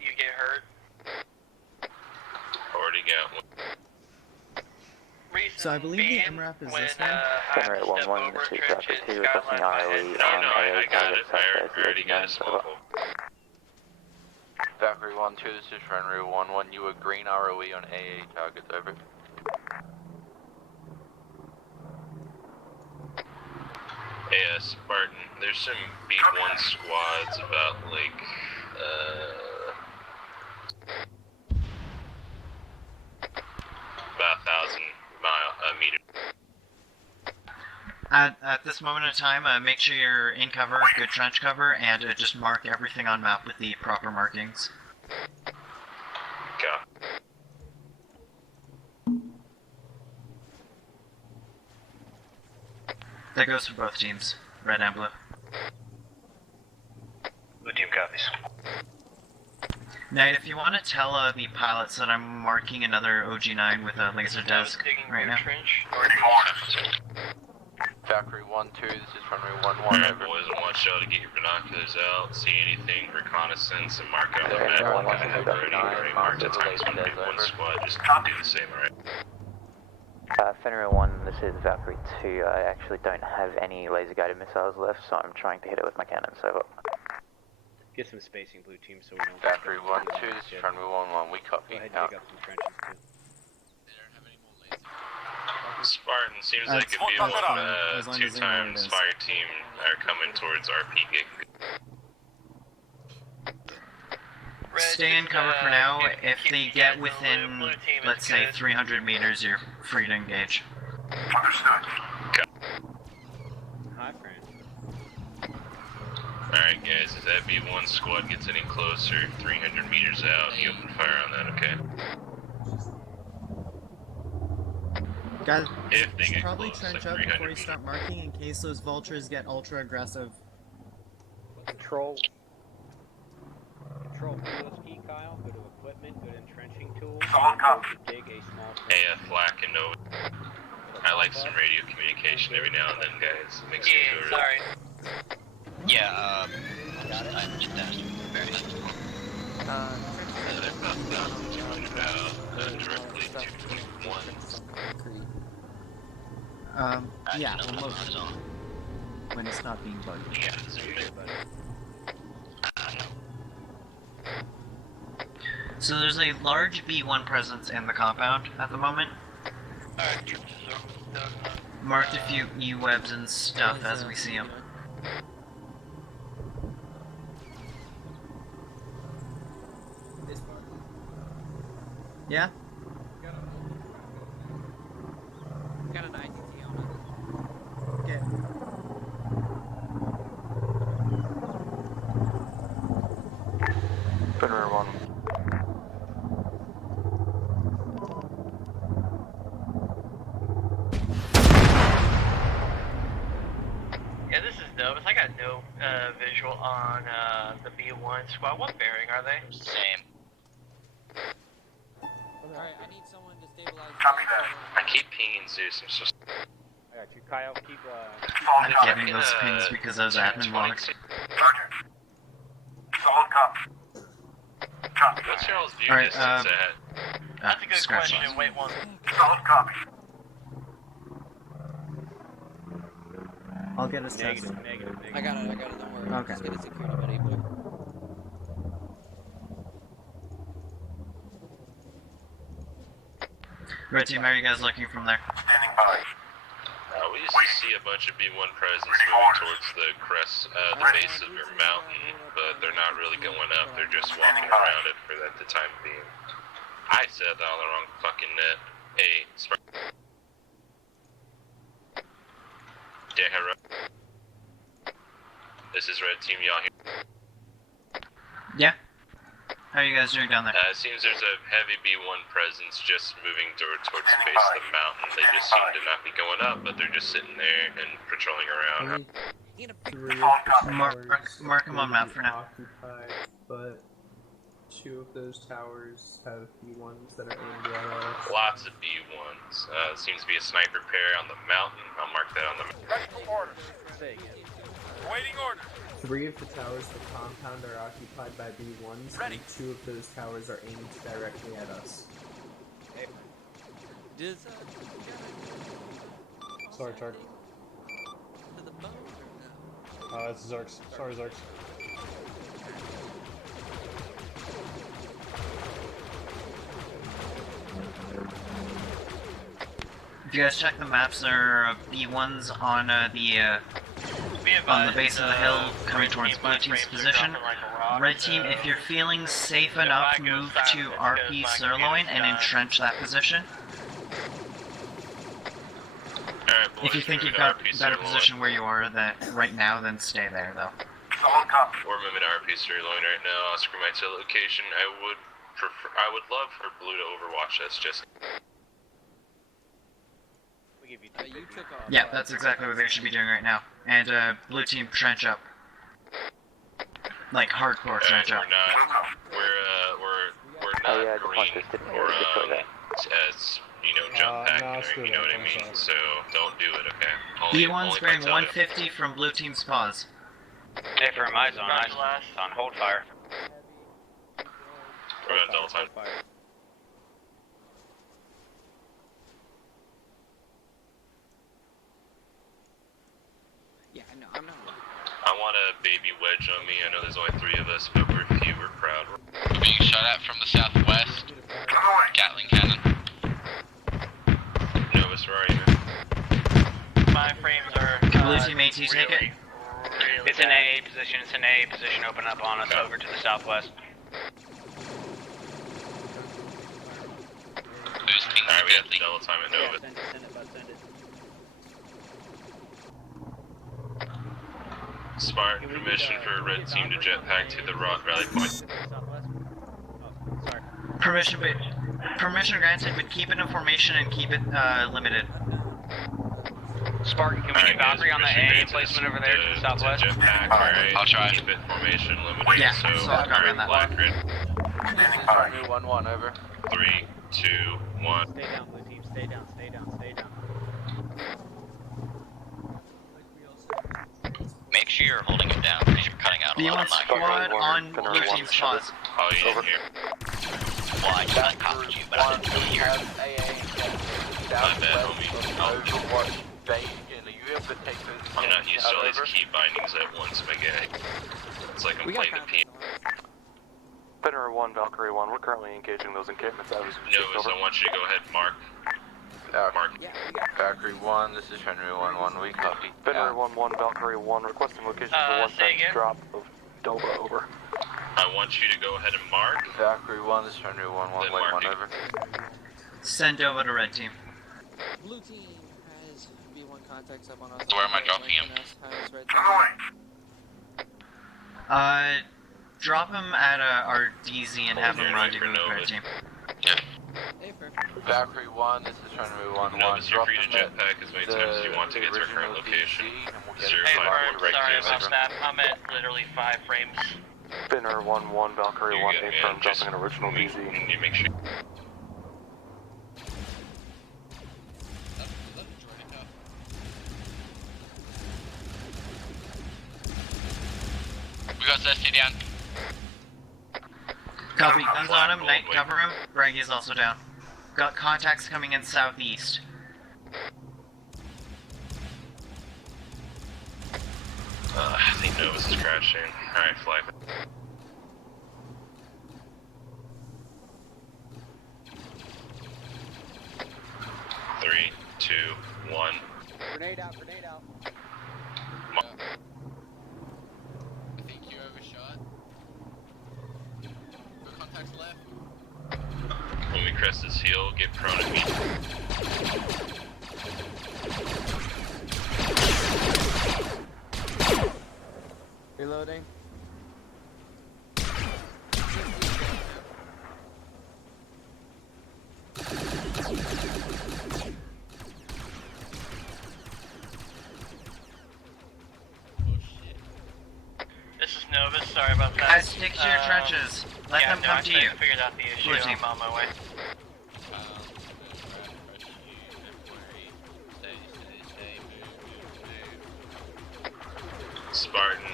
you get hurt. Already got one. So I believe the MRAP is this one. Alright, 1-1, this is Rapid 2, requesting ROE No, I got it. I already got a smoke. Valkyrie 1-2, this is Renru 1-1. You a green ROE on AA targets, over. Hey, Spartan, there's some B1 squads about, like, about 1,000 meters. At this moment in time, make sure you're in cover, good trench cover, and just mark everything on map with the proper markings. That goes for both teams, red and blue. Blue team copies. Knight, if you want to tell the pilots that I'm marking another OG9 with a laser desk right now. Factory 1-2, this is runway 11. Alright, boys, I want y'all to get your binoculars out, see anything, reconnaissance, and mark it on the map. Already marked the times one big one squad, just do the same, alright? Fenrir 1, this is Valkyrie 2. I actually don't have any laser guided missiles left, so I'm trying to hit it with my cannons. Over. Get some spacing, blue team, so we don't. Factory 1-2, this is runway 11. We copy. Go ahead and dig up some trenches too. Spartan, seems like if you want 2 times fire team are coming towards RP gig. Stay in cover for now. If they get within, let's say, 300 meters, you're free to engage. Understood. Hi, friend. Alright guys, as that B1 squad gets any closer, 300 meters out, you open fire on that, okay? Guys, If they get probably close, trench like up 300 before you start marking in case those vultures get ultra aggressive. Control those key, Kyle. Go to equipment, go to entrenching tools. Solid copy. Dig a small. AF flak and no. I like some radio communication every now and then, guys. Makes me go sorry. Yeah, I'm just asking. Very nice. Directly to 1. Yeah, almost. When it's not being bugged. Yeah, it's So there's a large B1 presence in the compound at the moment. Marked a few E-webs and stuff as we see them. Yeah? Got an ITT on it. Okay. Fenrir 1. Yeah, this is Novus. I got no visual on the B1 squad. What bearing are they? Same. Alright, I need someone to stabilize. Copy that. I keep pinging Zeus, I'm so I got you, Kyle. Keep. I'm getting those pings because those admin logs. Sergeant. Solid copy. Copy. What's y'all's view Alright, distance at? That's a good scratch question. that. Wait one. Solid copy. I'll get us tested. Negative. I got it, don't worry. Okay. Just get a security buddy, boy. Red team, how are you guys looking from there? Standing by. We used to see a bunch of B1 presence moving towards the crest, the base of your mountain, but they're not really going up, they're just walking around it for the time being. I said that on the wrong fucking net. Hey, this is Red Team, y'all here? Yeah? How are you guys doing down there? It seems there's a heavy B1 presence just moving towards the base of the mountain. They just seem to not be going up, but they're just sitting there and patrolling around. Mark them on map for now. Occupied, but 2 of those towers have B1s that are aimed at us. Lots of B1s. Seems to be a sniper pair on the mountain. I'll mark that on the map. Ready for order. Say again. Waiting order. 3 of the towers of the compound are occupied by B1s, and 2 of those towers are aimed directly at us. Hey. Does, Sorry, Tark. to the boat or no? It's Zarks. Sorry, Zarks. If you guys check the maps, there are B1s on the base of the hill coming towards Blue Team's position. Red Team, if you're feeling safe enough, move to RP Sirloin and entrench that position. If you think you've got a better position where you are right now, then stay there, though. Solid copy. We're moving to RP Sirloin right now. Oscar might tell location. I would love for Blue to overwatch us just. give you You took off. Yeah, that's exactly what they should be doing right now. And blue team trench up. Like hardcore trench up. We're not green or as you know jump pack. You know what I mean? So don't do it, okay? B1's bearing 150 from blue team's pause. Hey, for my zone, on hold fire. We're on double time. Yeah, no, I'm not. I want a baby wedge on me. I know there's only 3 of us, but we're few. We're proud. We're being shot at from the southwest. Gatling cannon. Novus, where are you, man? My frames are. Blue team AT take it. It's an AA position. It's an AA position. Open up on us over to the southwest. Alright, we have to double time at Novus. Spartan, permission for red team to jetpack to the rally point. Permission granted, but keep it in formation and keep it limited. Spartan, can we get Valkyrie on the AA placement over there to the southwest? Jetpack, alright. I'll try. Keep it formation limited. Yeah, so I'll copy on that. black grid. This is Army 1-1, over. 3, 2, 1. Stay down, blue team. Stay down. Stay down. Stay down. Make sure you're holding him down because you're cutting out a lot B1 of my squad on blue team's pause. Oh, you didn't hear. Well, I just copied you, but I didn't really hear. My bad, homie. I'm not used to all these key bindings at once, my guy. It's like I'm playing the piano. Fenrir 1, Valkyrie 1, we're currently engaging those encampments. Novus, I want you to go ahead and mark. Mark. Valkyrie 1, this is Henry 1-1, we copy. Fenrir 1-1, Valkyrie 1, requesting location for 1 cent drop of Doba, over. I want you to go ahead and mark. Valkyrie 1, this is Henry 1-1, Then wait 1, marking. over. Send over to red team. Blue team has B1 contacts up on us. Where am I dropping him? Drop him at our DZ and have him rendezvous with red team. Hey, fair. Valkyrie 1, this is Henry 1-1. Novus, you're free to jetpack as many times as you want to get to our current location. 054 right Sorry here. about that. I'm at literally 5 frames. Fenrir 1-1, Valkyrie 1, A firm, dropping an original DZ. You make sure. We got Zesty down. Copy. Guns on him. Knight cover him. Braggy's also down. Got contacts coming in southeast. I think Novus is crashing. Alright, flag. Three, 2, 1. Grenade out. Grenade out. I think you overshot. No contacts left. When we crest his heel, get prone at me. Reloading. This is Novus, sorry about that. Guys, stick to your trenches. Let them come to you. I figured out the issue. Blue team. I'm on my way. Spartan,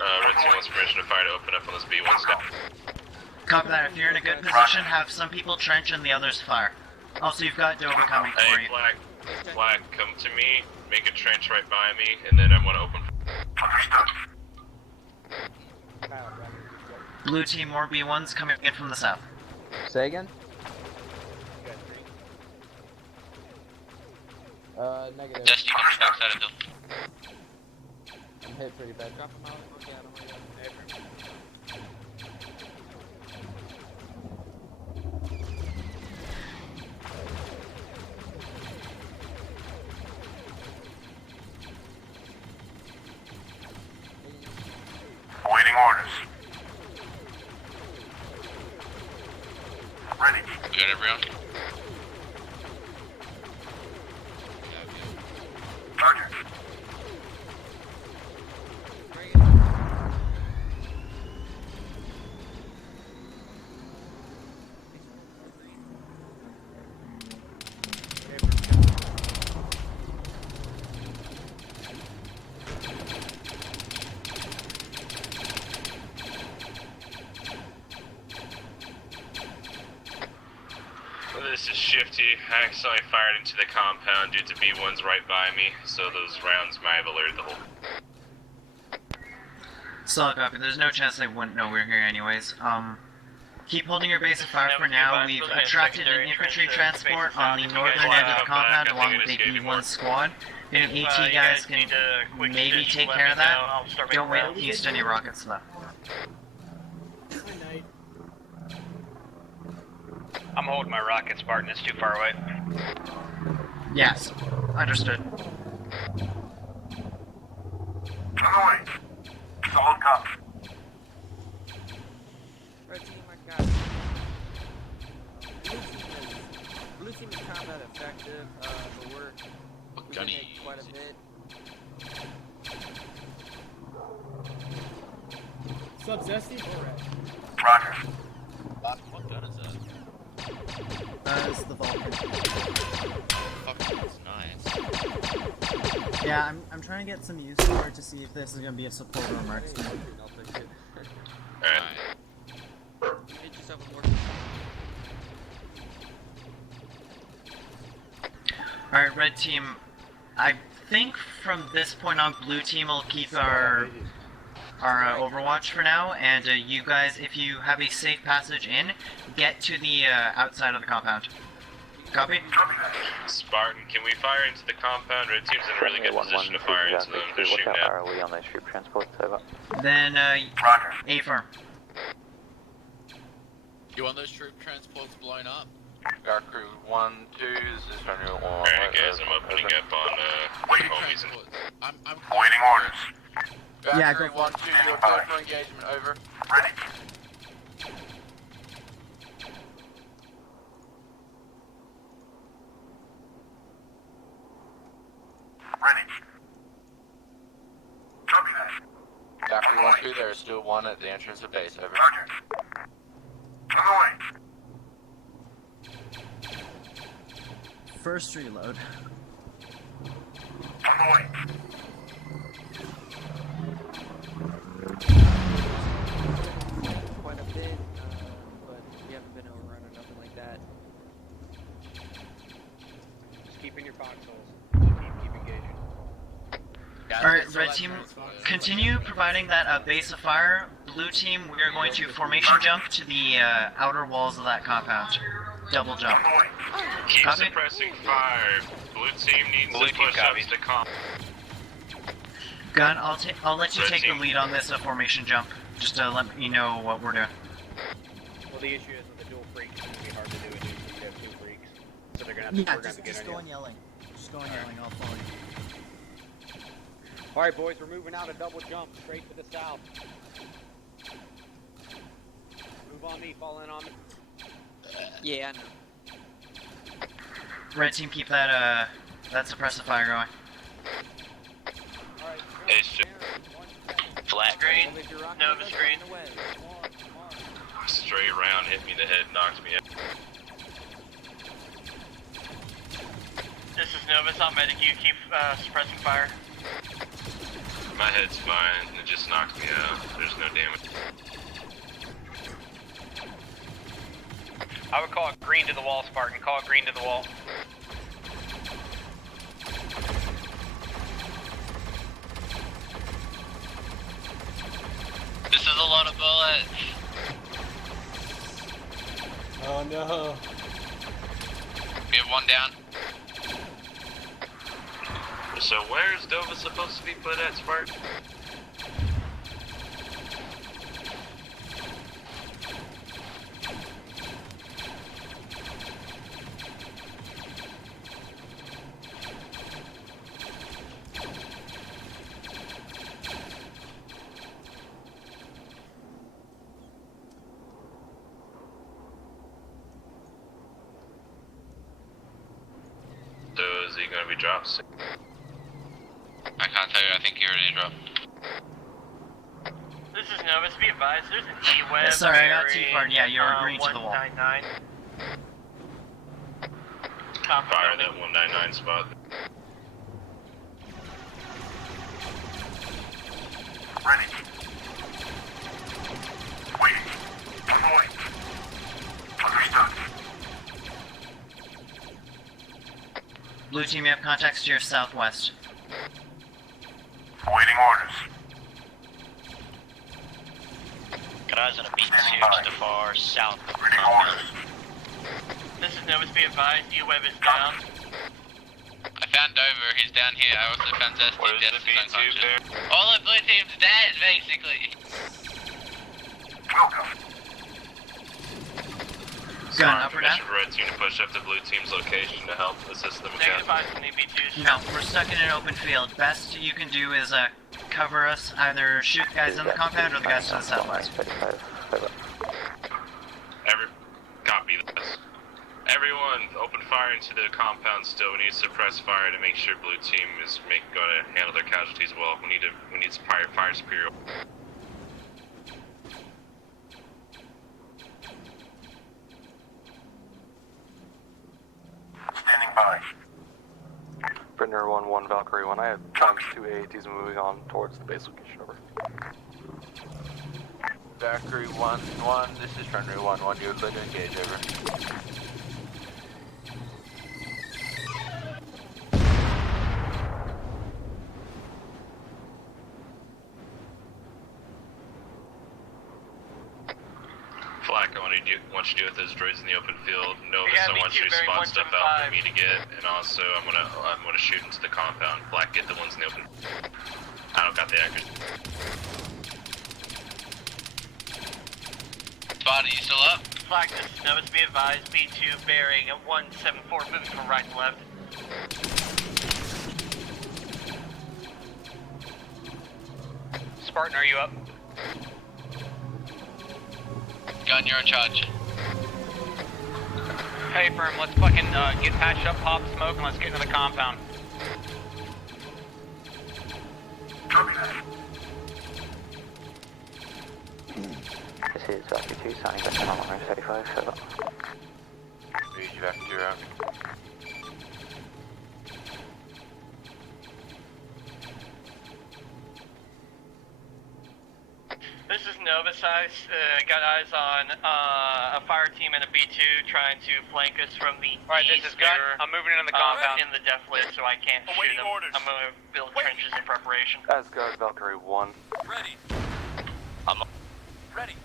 red team wants permission to fire to open up on this B1 stop. Copy that. If you're in a good position, have some people trench and the others fire. Also, you've got Dover coming for Hey, you. Black, come to me, make a trench right by me, and then I want to open. Blue team, more B1s coming in from the south. Say again? Negative. Dusty comes backside of the. I'm hit pretty bad. Drop him out. Look at him. Awaiting orders. Ready. We got everyone? this is Shifty. I accidentally fired into the compound due to B1's right by me, so those rounds might have alerted the whole. Solid copy. There's no chance they wouldn't know we're here anyways. Keep holding your base of fire for now. We've attracted an infantry transport on the northern end of the compound along with a B1 squad. If AT guys can maybe take care of that, don't wait to use any rockets though. I'm holding my rocket, Spartan. It's too far away. Yes, understood. Away. Solid copy. Red team, I got it. Blue team is combat effective, but we can take quite a bit. Sub Zesty or Red? Roger. What gun is that? It's the Vulcan. Fuck, that's nice. Yeah, I'm trying to get some use for it to see if this is going to be a support or a marksman. Hit yourself with more. Alright, red team, I think from this point on, blue team will keep our overwatch for now, and you guys, if you have a safe passage in, get to the outside of the compound. Copy? Spartan, can we fire into the compound? Red team's in a really good position to fire into them. They're shooting at. Are we on those troop transports? Over. Then, A firm. You want those troop transports blown up? Our crew 1, 2, this is Henry 1. Alright guys, I'm opening up on homies. I'm Waiting orders. Yeah, Valkyrie go for 1, it. 2, you're clear for engagement, over. Ready. Ready. Copy that. Valkyrie 1, 2, there is still one at the entrance of base, over. Roger. On the way. First reload. On the way. Quite a bit, but we haven't been overrun or nothing like that. Just keep in your foxholes. Keep engaging. Alright, red team, continue providing that base of fire. Blue team, we are going to formation jump to the outer walls of that compound. Double jump. Keep Copy? suppressing fire. Blue team needs to push up to comp. Gun, I'll let you Red take the team. lead on this formation jump. Just to let you know what we're doing. Well, the issue is with the dual freaks, it's gonna be hard to do it if you have two freaks. So they're gonna have to, we're gonna have to get on you. yelling. Just go on yelling, I'll follow you. Alright boys, we're moving out a double jump straight to the south. Move on me, fall in on me. Yeah, I know. Red team, keep that that suppressive fire going. Alright, It's just Flat green, Nova screen. straight around, hit me in the head, knocked me out. This is Nova, it's not medic, you keep suppressing fire. My head's fine, it just knocked me out. There's no damage. I would call it green to the wall, Spartan. Call it green to the wall. This is a lot of bullets. Oh no. We have one down. So where's Dova supposed to be put at, Spark? So is he gonna be dropped? I can't tell you, I think he already dropped. This is Novus, be advised, there's an E-web. Sorry, I got T-part. Yeah, you're green to the wall. 199. Fire that 199 spot. Ready. Waiting. On the way. Understood. team, you have contacts to your southwest. Awaiting orders. Got eyes on a B2 to the far south. Reading orders. This is Novus, be advised, U-Web is down. I found Dover, he's down here. I also found Zesty, Zesty unconscious. All of blue team's dead, basically. Gun up or down? Red team to push up to blue team's location to help assist them again. No, we're stuck in an open field. Best you can do is cover us, either shoot guys in the compound or the guys to the southwest. Copy this. Everyone, open fire into the compound still. We need to suppress fire to make sure blue team is going to handle their casualties well. We need fire superior. Standing by. Prisoner 1-1, Valkyrie 1. I have times 2 AATs moving on towards the base location. Over. Valkyrie 1-1, this is Prisoner 1-1. You're clear to engage. Over. Flak, I want you to deal with those droids in the open field. Novus, I want you to spot stuff out for me to get, and also I'm gonna shoot into the compound. Black, get the ones in the open. I don't got the accuracy. Spotty, you still up? Flag, this is Novus, be advised, B2 bearing at 174, moving from right and left. Spartan, are you up? Gun, you're in charge. Hey, firm, let's fucking get patched up, pop smoke, and let's get into the compound. This is Valkyrie 2, signing back on Arma 35, over. Read you back to your own. This is Novus, got eyes on a fire team and a B2 trying to flank us from the Alright, this is Gun. I'm moving into the compound. In the death list, so I can't shoot them. I'm going to build trenches in preparation. Asgard, Valkyrie 1. Ready. I'm ready.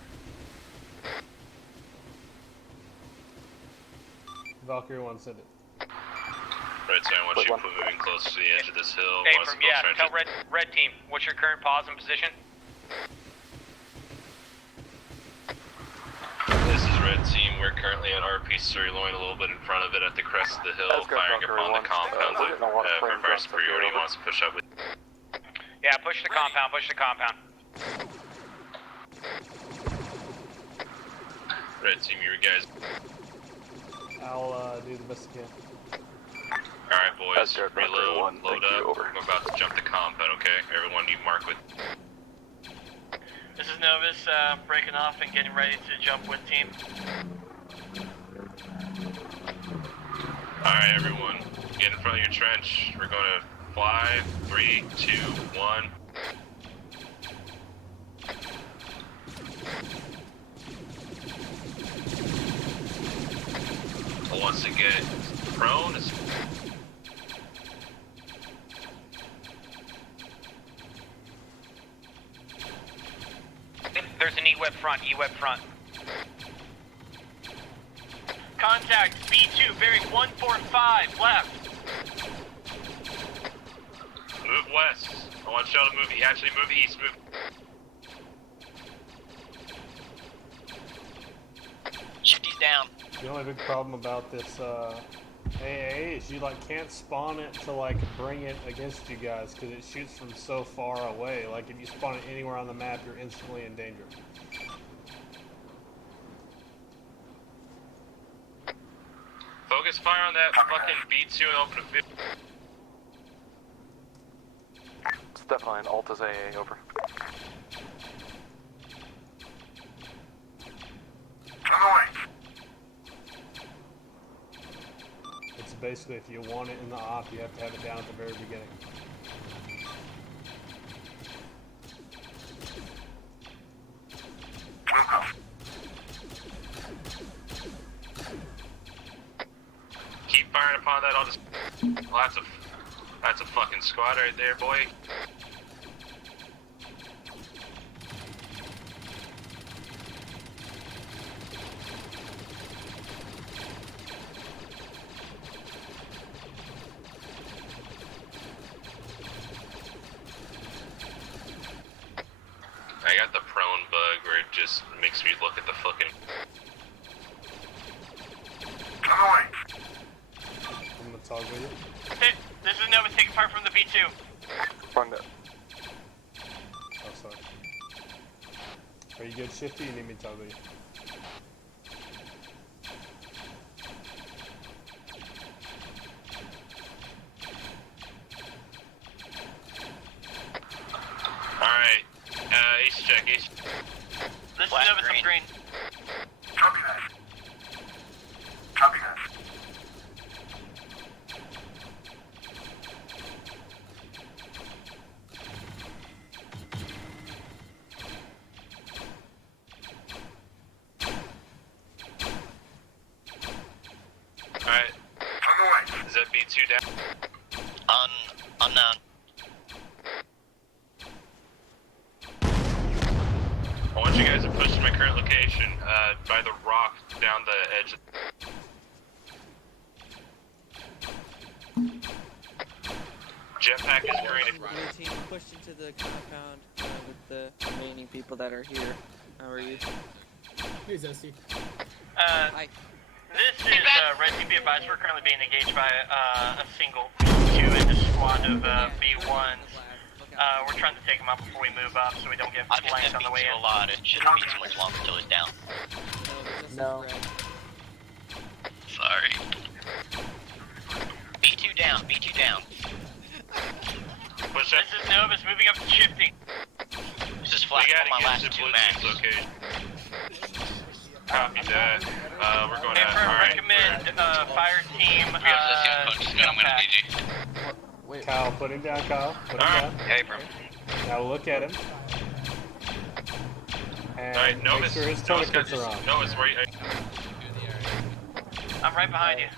Valkyrie 1 said it. Red team, I want you to put moving close to the edge of this hill. Hey, firm, yeah, tell red team, what's your current pause and position? This is Red Team. We're currently at RP Sirloin, a little bit in front of it at the crest of the hill, firing upon the compound. For fire superiority wants to push up with. Yeah, push the compound, push the compound. Red Team, you guys. I'll do the best I can. Alright, boys, reload, load up. I'm about to jump the compound, okay? Everyone, you mark with. This is Novus, breaking off and getting ready to jump with team. Alright, everyone, get in front of your trench. We're going to 5, 3, 2, 1. Once to get prone, There's an E-web front, E-web front. Contact B2 bearing 145 left. move west. I want y'all to move, actually move east, move. Shifty's down. The only big problem about this AA is you can't spawn it to bring it against you guys because it shoots from so far away. Like if you spawn it anywhere on the map, you're instantly in danger. Focus fire on that fucking B2 and open a field. It's definitely an Alta's AA, over. It's basically if you want it in the op, you have to have it down at the very beginning. Keep firing upon that, I'll just... Well, that's a fucking squad right there, boy. I got the prone bug where it just makes me look at the fucking. I'm gonna talk with you. This is Nova taking part from the B2. Run it. Oh, sorry. Are you good, Shifty? You need me to talk with you? Alright, ace check, ace. This is Nova from green. Copy that. Copy that. Alright. Is that B2 down? Unknown. I want you guys to push to my current location, by the rock down the edge. Jetpack is green. Blue team pushed into the compound with the remaining people that are here. How are you? Hey, Zesty. Hi. This is Red Team. Be advised, we're currently being engaged by a single B2 in the squad of B1s. We're trying to take them out before we move up so we don't get flanked on the way in. a lot. It shouldn't be too much longer till it's down. No. Sorry. B2 down. B2 down. Push This is Novus moving up to shifting. This is flat on my last two max. Okay. Copy that. We're going And out. for Alright. recommend fire team. Kyle, put him down, Kyle. Put him down. Hey, bro. Now look at him. And Alright, make Novus. sure his Novus, tourniquets are on. Novus, where you? I'm right behind you.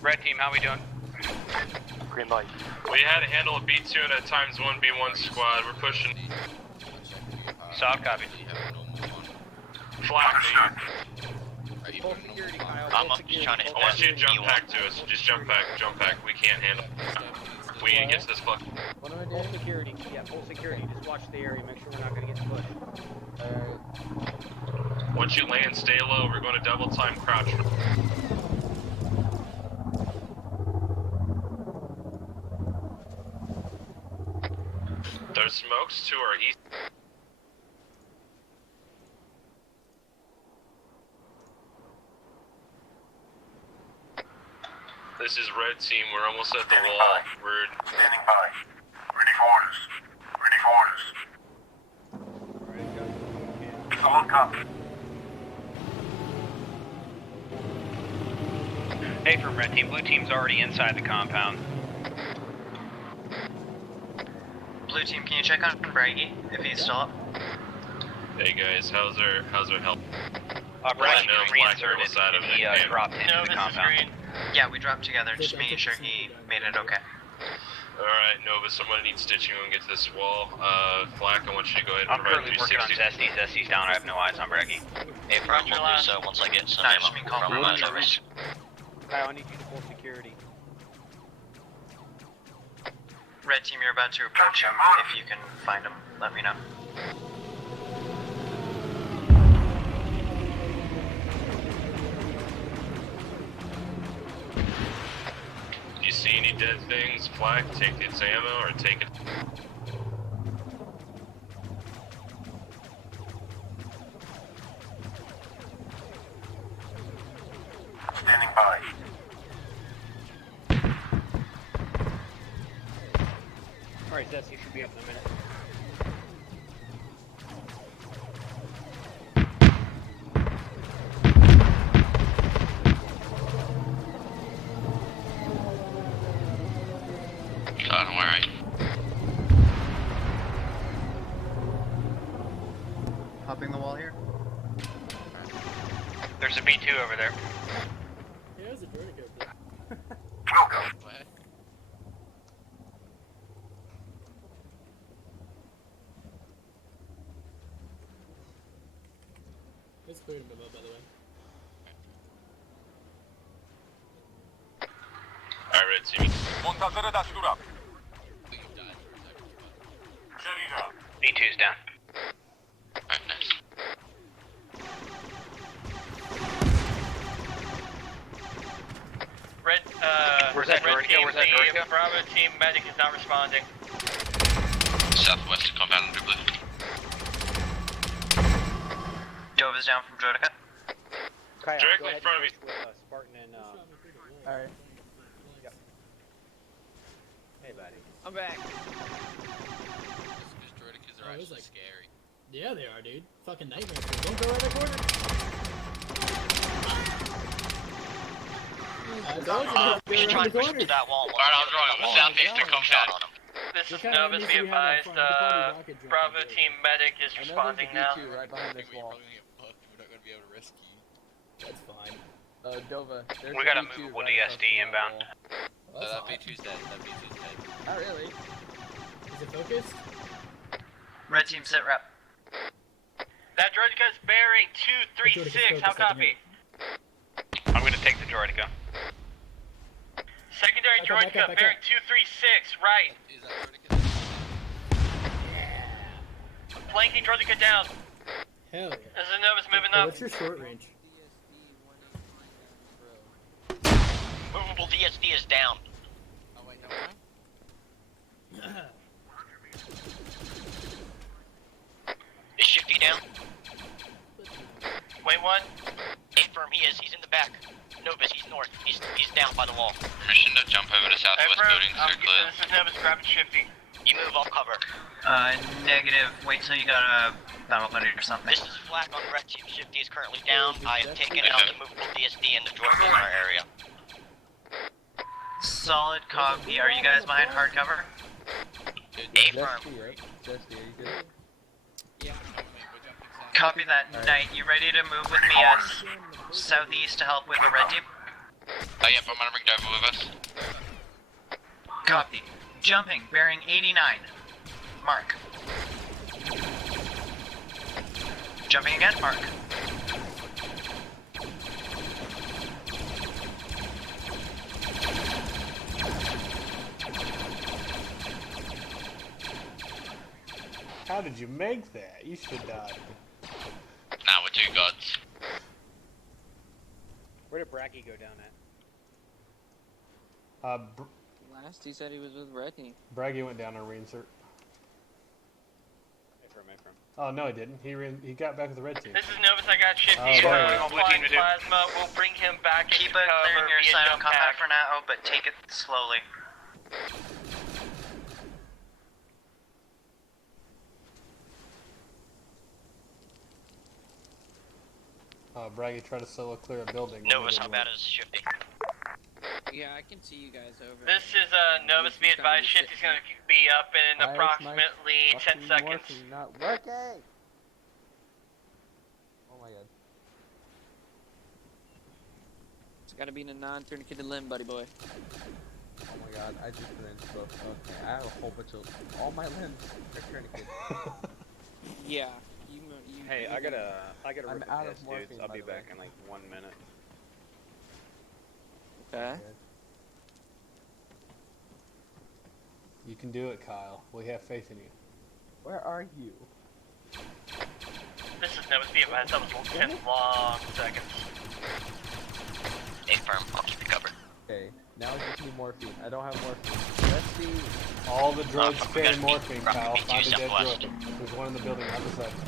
Red team, how we doing? Green light. We had to handle a B2 and a times 1B1 squad. We're pushing. Soft copy. Flat, Full security, Kyle. I'm just trying to hit I want you to that jump B1. back to us. Just jump back. We can't handle. We need to get to this fuck. What am I Full doing? security. Yeah, full security. Just watch the area. Make sure we're not gonna get pushed. Alright. Once you land, stay low. We're going to double time crouch. There's smokes to our east. This is red team. We're almost at the wall. We're Standing by. Ready for orders. Ready for orders. Solid copy. Hey, from red team. Blue team's already inside the compound. Blue team, can you check on Braggy if he's still up? Hey guys, how's our health? Braggy No, reinserted. Black side of He it. dropped into the compound. Yeah, we dropped together, just making sure he made it okay. Alright, Novus, I'm gonna need stitching when we get to this wall. Flak, I want you to go ahead and I'm currently working on 360. Zesty. Zesty's down. I have no eyes on Braggy. Hey, Prime, we'll do so once I get some Nah, ammo just being called from for my one service. Kyle, I need you to full security. Red team, you're about to approach him. If you can find him, let me know. Do you see any dead things? Flak, take its ammo or take it. Standing by. Alright, Zesty should be up in a minute. God, I'm alright. Hopping the wall here. There's a B2 over there. Yeah, there's a tourniquet. It's clear to move up, by the way. Alright, red team. B2's down. Alright, nice. Where's that team, Bravo team medic is not responding. Southwest compound under blue. Dove is down from Droideka. Directly in front of me. With Spartan and Alright. Yep. Hey, buddy. I'm back. Because Droidekas are actually like, scary. Yeah, they are, dude. Fucking nightmare. Don't go around the corner. He's trying to push to that wall. Alright, I was wrong. I'm southeastern compound. This is Novus, be advised, Bravo team medic is responding now. Right behind this wall. We're not going to be able to rescue. That's fine. Dova. We got a movable DSD inbound. That B2's dead. That B2's dead. Not really. Is it focused? Red team sit rep. That Droideka's bearing 236, how copy? I'm gonna take the Droideka. Secondary Droideka bearing 236, right. Flanking Droideka down. Hell yeah. This is Novus moving Hey, up. what's your short range? Movable DSD is down. Oh, wait, no way? Is Shifty down? Wait, what? Affirm, he is. He's in the back. Novus, he's north. He's down by the wall. Permission to jump over to southwest buildings. They're clear. This is Novus, grab it Shifty. You move, I'll cover. Negative. Wait till you got a battle buddy or something. This is flak on red team. Shifty is currently down. I have taken out the movable DSD and the Droideka in our area. Solid copy. Are you guys behind hard cover? Affirm. Yeah. Copy that. Knight, you ready to move with me southeast to help with the red team? Yep, I'm gonna bring Dover with us. Copy. Jumping, bearing 89. Mark. Jumping again, mark. How did you make that? You should die. Now we're two gods. Where did Bracky go down at? Last he said he was with Red Team. Braggy went down on reinsert. Affirm. Oh no, he didn't. He got back with the red team. This is Novus, I got Shifty. sorry. Flying plasma, we'll bring him back into cover. Keep it clearing your silent combat for now, but take it slowly. Braggy tried to solo clear a building. Novus, how bad is Shifty? Yeah, I can see you guys over. This is Novus, be advised, Shifty's gonna be up in approximately 10 seconds. Not working. Oh my god. It's gotta be in a non-tourniqueted limb, buddy boy. Oh my god, I just finished both. Okay, I have a whole bunch of all my limbs are tourniqueted. Yeah. Hey, I gotta I'm rip out the of test, morphine, dudes. I'll by be the way. back in like 1 minute. Okay. You can do it, Kyle. We have faith in you. Where are you? This is Novus, be advised, that was 10 long seconds. Affirm, I'll keep you covered. Okay, now I just need morphine. I don't have morphine. Let's see. All the droids carry morphine, Rocket Kyle. B2 Find a dead southwest. droid. There's one in the building right beside you.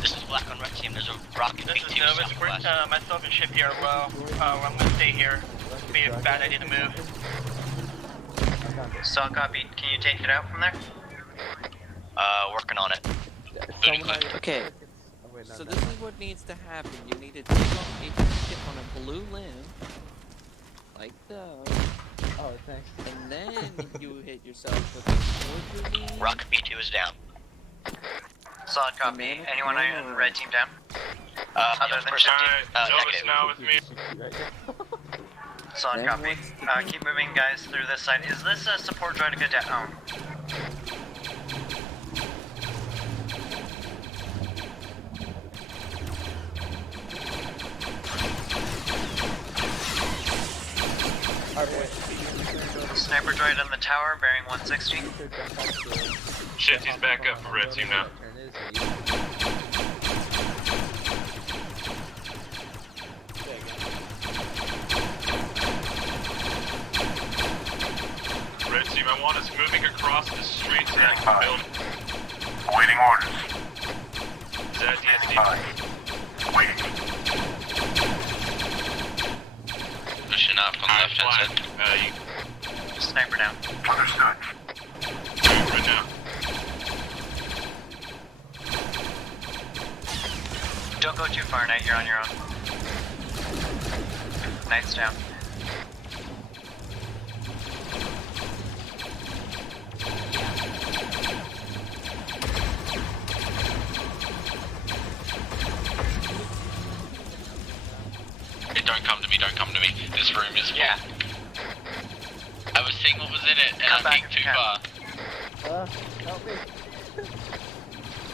This is black on red team. There's a rocket This is B2 Novus, southwest. myself and Shifty are low. I'm gonna stay here. Be a bad idea to move. Solid copy. Can you take it out from there? Working on it. Okay. Oh, wait, So this is what needs to happen. You need to take off a ticket on a blue limb, like so. Oh, thanks. And then you hit yourself with a knee. Rocket B2 is down. Solid copy. Anyone on the red team down? Other than Novus now with me. Solid copy. Keep moving, guys, through this side. Is this a support Droideka down? Sniper droid on the tower, bearing 160. Shifty's back up for red team now. Red team, I want us moving across the street to that building. Awaiting orders. Is that DSD? Waiting. Pushing up on the left hand side. Sniper down. Understood. Right now. Don't go too far, Knight. You're on your own. Knight's down. Hey, don't come to me, don't come to me. This room is full. Yeah. I was seeing what was in it, and I peeked too far. Help me.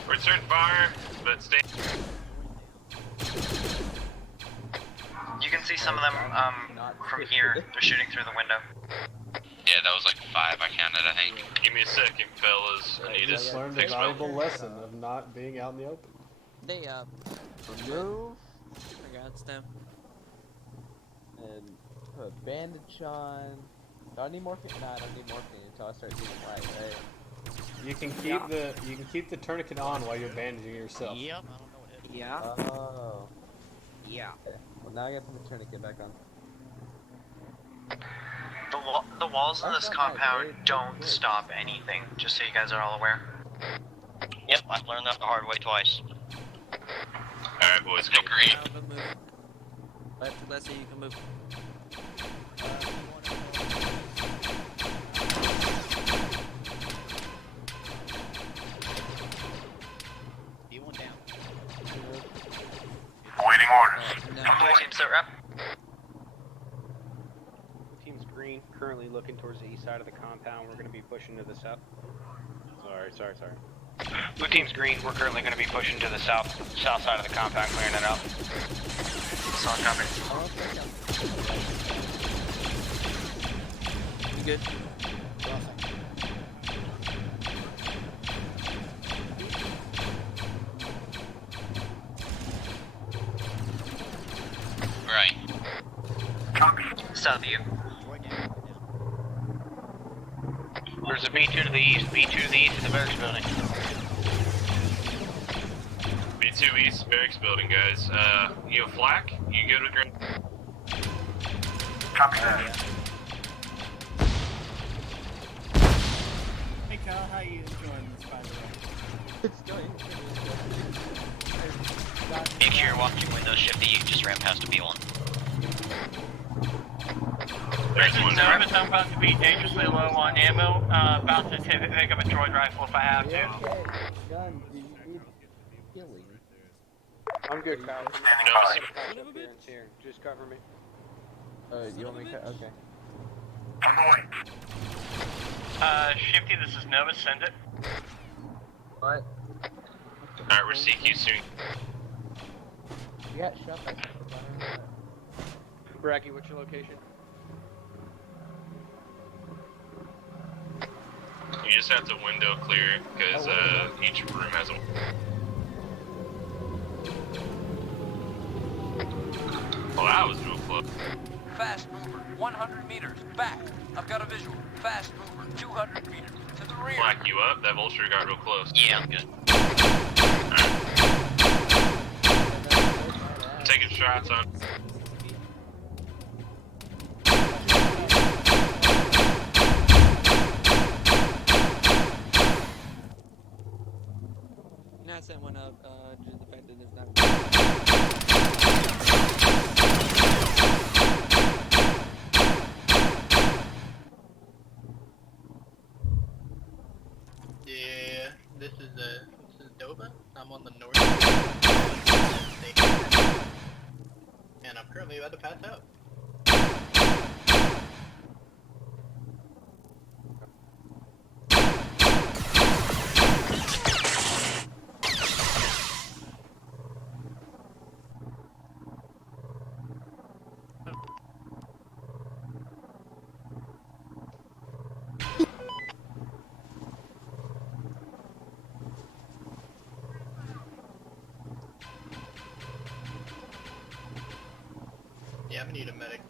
Return fire, but stay. You can see some of them from here. They're shooting through the window. Yeah, that was like 5 I counted, I think. Give me a second, fellas. I need to Just learned a fix my... valuable lesson of not being out in the open. They remove regards them. And put a bandage on. Do I need morphine? Nah, I don't need morphine until I start seeing light, right? You can keep the tourniquet on while you're bandaging yourself. Yep. Yeah. Oh. Yeah. Okay. Well, now I gotta put the tourniquet back on. The walls in this compound don't stop anything, just so you guys are all aware. Yep, I've learned that the hard way twice. Alright, boys, go green. Let's see, you can move. B1 down. Awaiting orders. Blue team sit rep. Team's green, currently looking towards the east side of the compound. We're going to be pushing to the south. Sorry. Blue team's green. We're currently going to be pushing to the south side of the compound, clearing it out. Solid copy. You good? Right. South of you. There's a B2 to the east. B2 to the east of the barracks building. B2 East Barracks building, guys. You have flak? You good with green? Copy that. Hey Kyle, how you enjoying this, by the way? It's going. Make sure you're watching windows, Shifty. You just ran past a B1. There's one nervous. I'm about to be dangerously low on ammo. About to pick up a droid rifle if I have to. Okay. Gun, do you need healing? I'm good, Kyle. Standing by. Here, just cover me. You want me to? Okay. Shifty, this is Nova. Send it. What? Alright, we're CQ soon. You got shot by Bracky, what's your location? You just have to window clear, because each room has a... Well, that was real close. Fast mover, 100 meters, back. I've got a visual. Fast mover, 200 meters, to the rear. Black you up, that vulture got real close. Yeah, I'm good. Alright. Taking shots on... Not sent one out due to the fact that there's not. Yeah, this is Doba. I'm on the north. And I'm currently about to pass out. Yeah, I need a medic.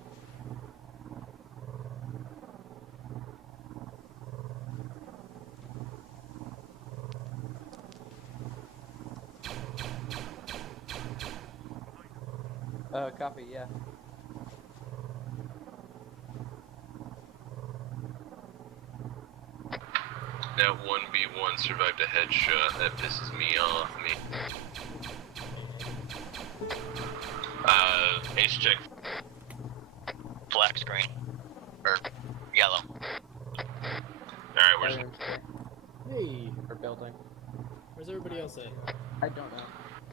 Copy, yeah. That 1v1 survived a headshot. That pisses me off. Ace check. Black screen. Or yellow. Alright, where's... Hey. Or building. Where's everybody else at? I don't know.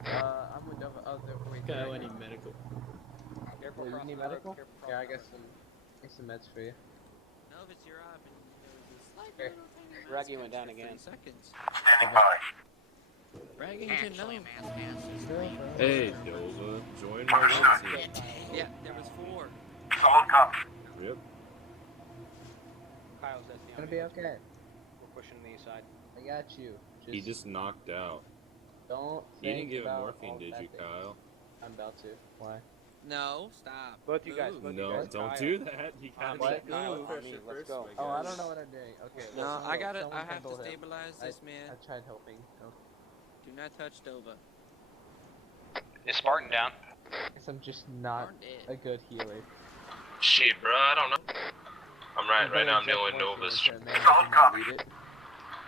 I'm with Dova. Oh, wait. Okay, I need medical. Careful, you need medical? Yeah, I got some meds for you. No, if it's your op and there was a slight Here. little tiny Raggy mismatch went down for again. 30 seconds. Standing by. Raggington, no. Hey, Dova, join my red team. Yeah, there was 4. Solid copy. Yep. Kyle's SC on Gonna me. be okay. We're pushing the east side. I got you. He just knocked out. Don't You didn't think give him about morphine, all did bad you, things. Kyle? I'm about to. Why? No, stop. Both you guys. Move. Both you No, guys. don't Kyle. do that. You can't What? let Kyle, go. on me. Let's go. Oh, I don't know what I'm doing. Okay. No, well, I gotta. someone I have to handle him. stabilize this man. I tried helping. Oh. Do not touch Dova. Is Spartan down? Guess I'm just not a good healer. Shit, bro, I don't know. Right now I'm doing Nova's. Solid copy.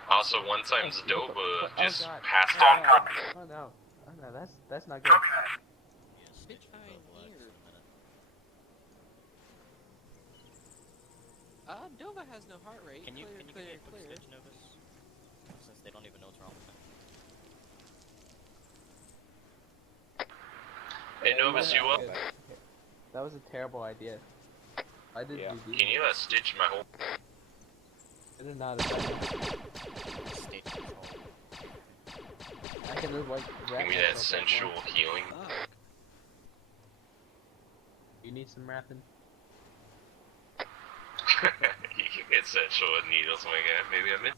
Also, one time Zdova just God. passed Oh, out. no. Oh no. Oh no, that's not good. Bitch, I am here. Dova has no heart rate. Can you clear, give clear, me a quick clear. stitch, Novus? Since they don't even know what's wrong with them. Hey, Novus, you up? That was a terrible idea. I did Yeah. do Can you stitch my whole... I did not have I can just like wrap Give me myself that up sensual more. healing. You need some wrapping? You can get sensual with needles, my guy. Maybe I missed.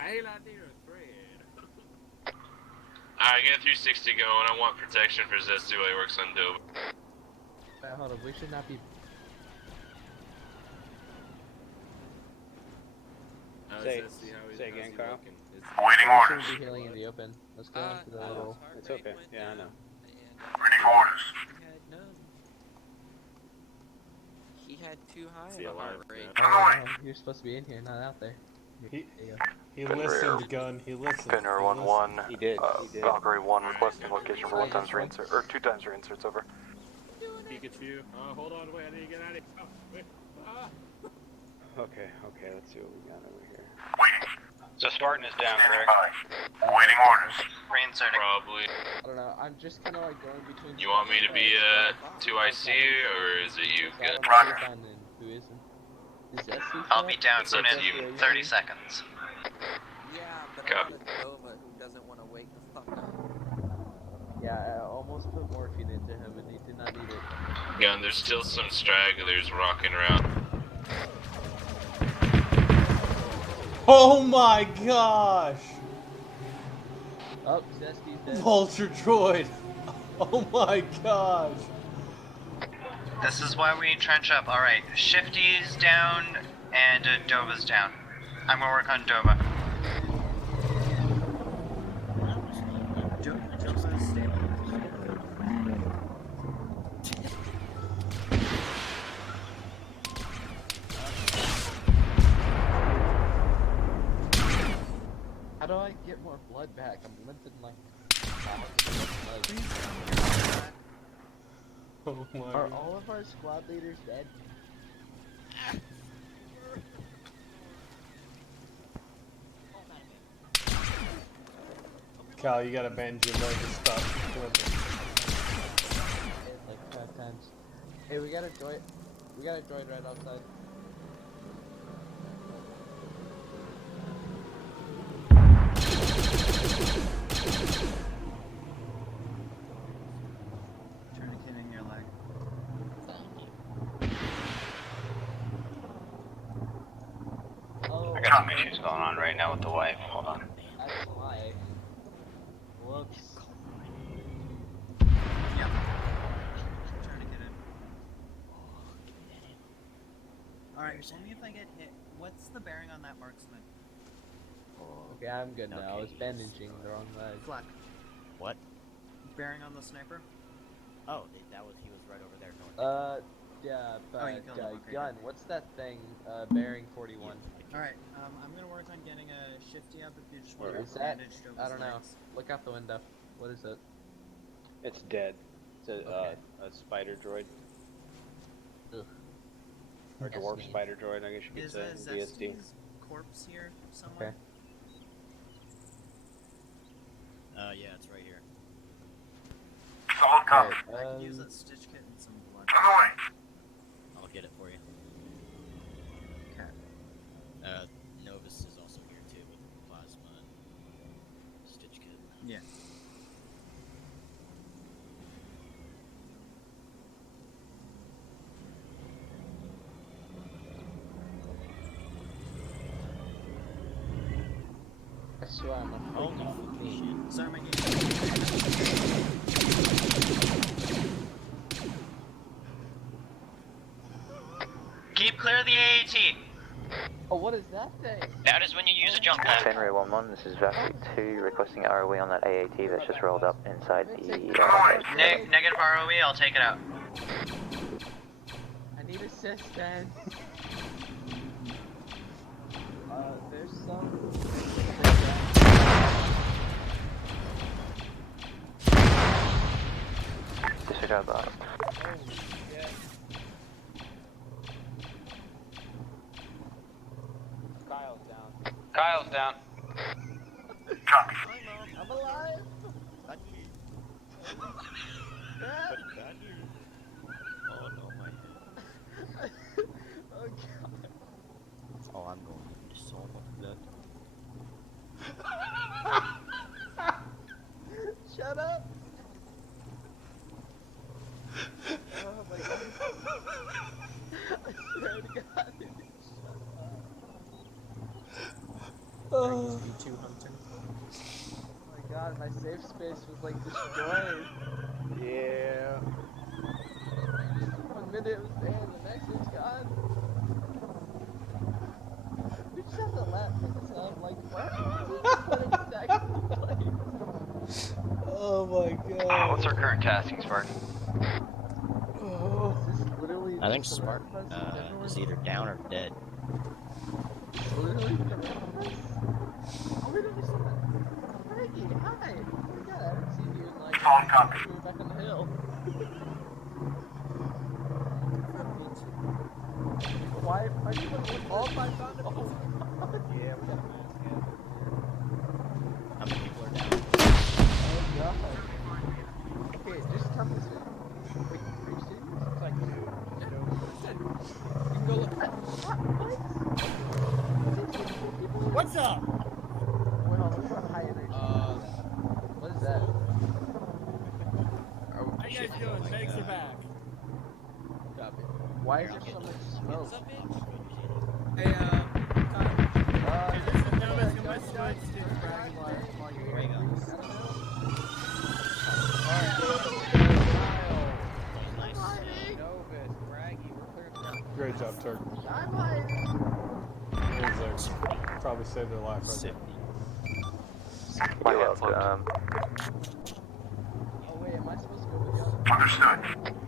Hey, Latino thread. Alright, get a 360 going. I want protection for Zestu while he works on Dova. Wait, hold on, we should not be. Say again, Kyle. Waiting We orders. shouldn't be healing in the open. Let's go into the little. It's okay. Yeah, I know. Reading orders. He had none. He had too high See of a heart alive, rate. Oh, you're supposed to be in here, not out there. He Finrear. listened, Gun. He listened. Finrear 1-1. He did. Valkyrie 1 requesting location for 1 times reinsert, or 2 times reinserts, over. Pikachu. Hold on, wait, I need to get out of here. Oh, wait. Ah. Okay, let's see what we got over here. So Spartan is down, Standing correct? by. Waiting orders. Reinserting. Probably. I don't know. I'm just kind of like going between. You want me to be 2IC, or is it you, Gun? Who isn't? Is that I'll be down It's up in to you. 30 seconds. Yeah, but Copy. I want a Dova who doesn't want to wake the fuck up. Yeah, I almost put morphine into him and he did not need it. Gun, there's still some stragglers rocking around. Oh my gosh! Oh, Zesty's dead. Vulture droid! Oh my gosh! This is why we trench up. Alright, Shifty's down and Dova's down. I'm gonna work on Dova. How do I get more blood back? I'm limping like. Oh my Are god. all of our squad leaders dead? Kyle, you gotta bend your leg to stop flipping. Like 5 times. Hey, we got a droid. We got a droid right outside. Tourniquet in your leg. Oh, I got some issues going on right now with the wife. Hold on. that's why. Whoops. Alright, tell me if I get hit. What's the bearing on that marksman? Okay, I'm good now. I was bandaging the wrong leg. Fleck. What? Bearing on the sniper? Oh, that was he was right over there north. Yeah, but, Oh, you killed him, okay, gun, what's that thing, bearing 41? Alright, I'm gonna work on getting a shifty up if you just want to Is that, bandaged over I his don't know, legs. look out the window. What is it? It's dead. It's a spider droid. Ugh. Or dwarf spider droid, I guess you could Is say. Zesty's corpse here somewhere? Yeah, it's right here. Solid copy. I can use that stitch kit and some blood. On the way. I'll get it for you. Okay. Novus is also here too with plasma and stitch kit. Yeah. I swear I'm a freaking Sorry, my game. Keep clear of the AAT. Oh, what is that thing? That is when you use a jump pad. Fenrir 1-1, this is Vector 2 requesting ROE on that AAT that's just rolled up inside the... Negative ROE, I'll take it out. I need assistance. There's some... Disregard that. Kyle's down. Kyle's down. Copy. I'm alive! Oh no, my head. Oh god. Oh, I'm going into so much blood. Shut up! Oh my god. I swear to god. You too, Hunter. Oh my god, my safe space was like destroyed. Yeah. One minute it was there, and the next it's gone. We just have to let this up, like, what? Exactly. Oh my god. What's our current tasking, Spark? I think Spark is either down or dead. Literally the rest of us? Oh, we don't just Frankie, hi! Oh my god, I haven't seen you in like... Solid copy. We were back on the hill. Why are you gonna look all my thunder? Oh, Yeah, we got a mass gas. How many people are down? oh god. Okay, just come this way. Wait, are you serious? It's like two. You can go look. What? What's up? Wait, hold on, let's run high energy. What is that? How you guys doing? Medics are back. Copy. Why is there so much smoke? Hey, Kyle. This is Novus. yeah, You must gun, switch to Dragon while you're Ray here. guns. Novus, Braggy, we're clear to go. Great job, Turk. I'm hiding. Probably saved their life right there. Yeah, Oh wait, am I supposed to go with you? Understood.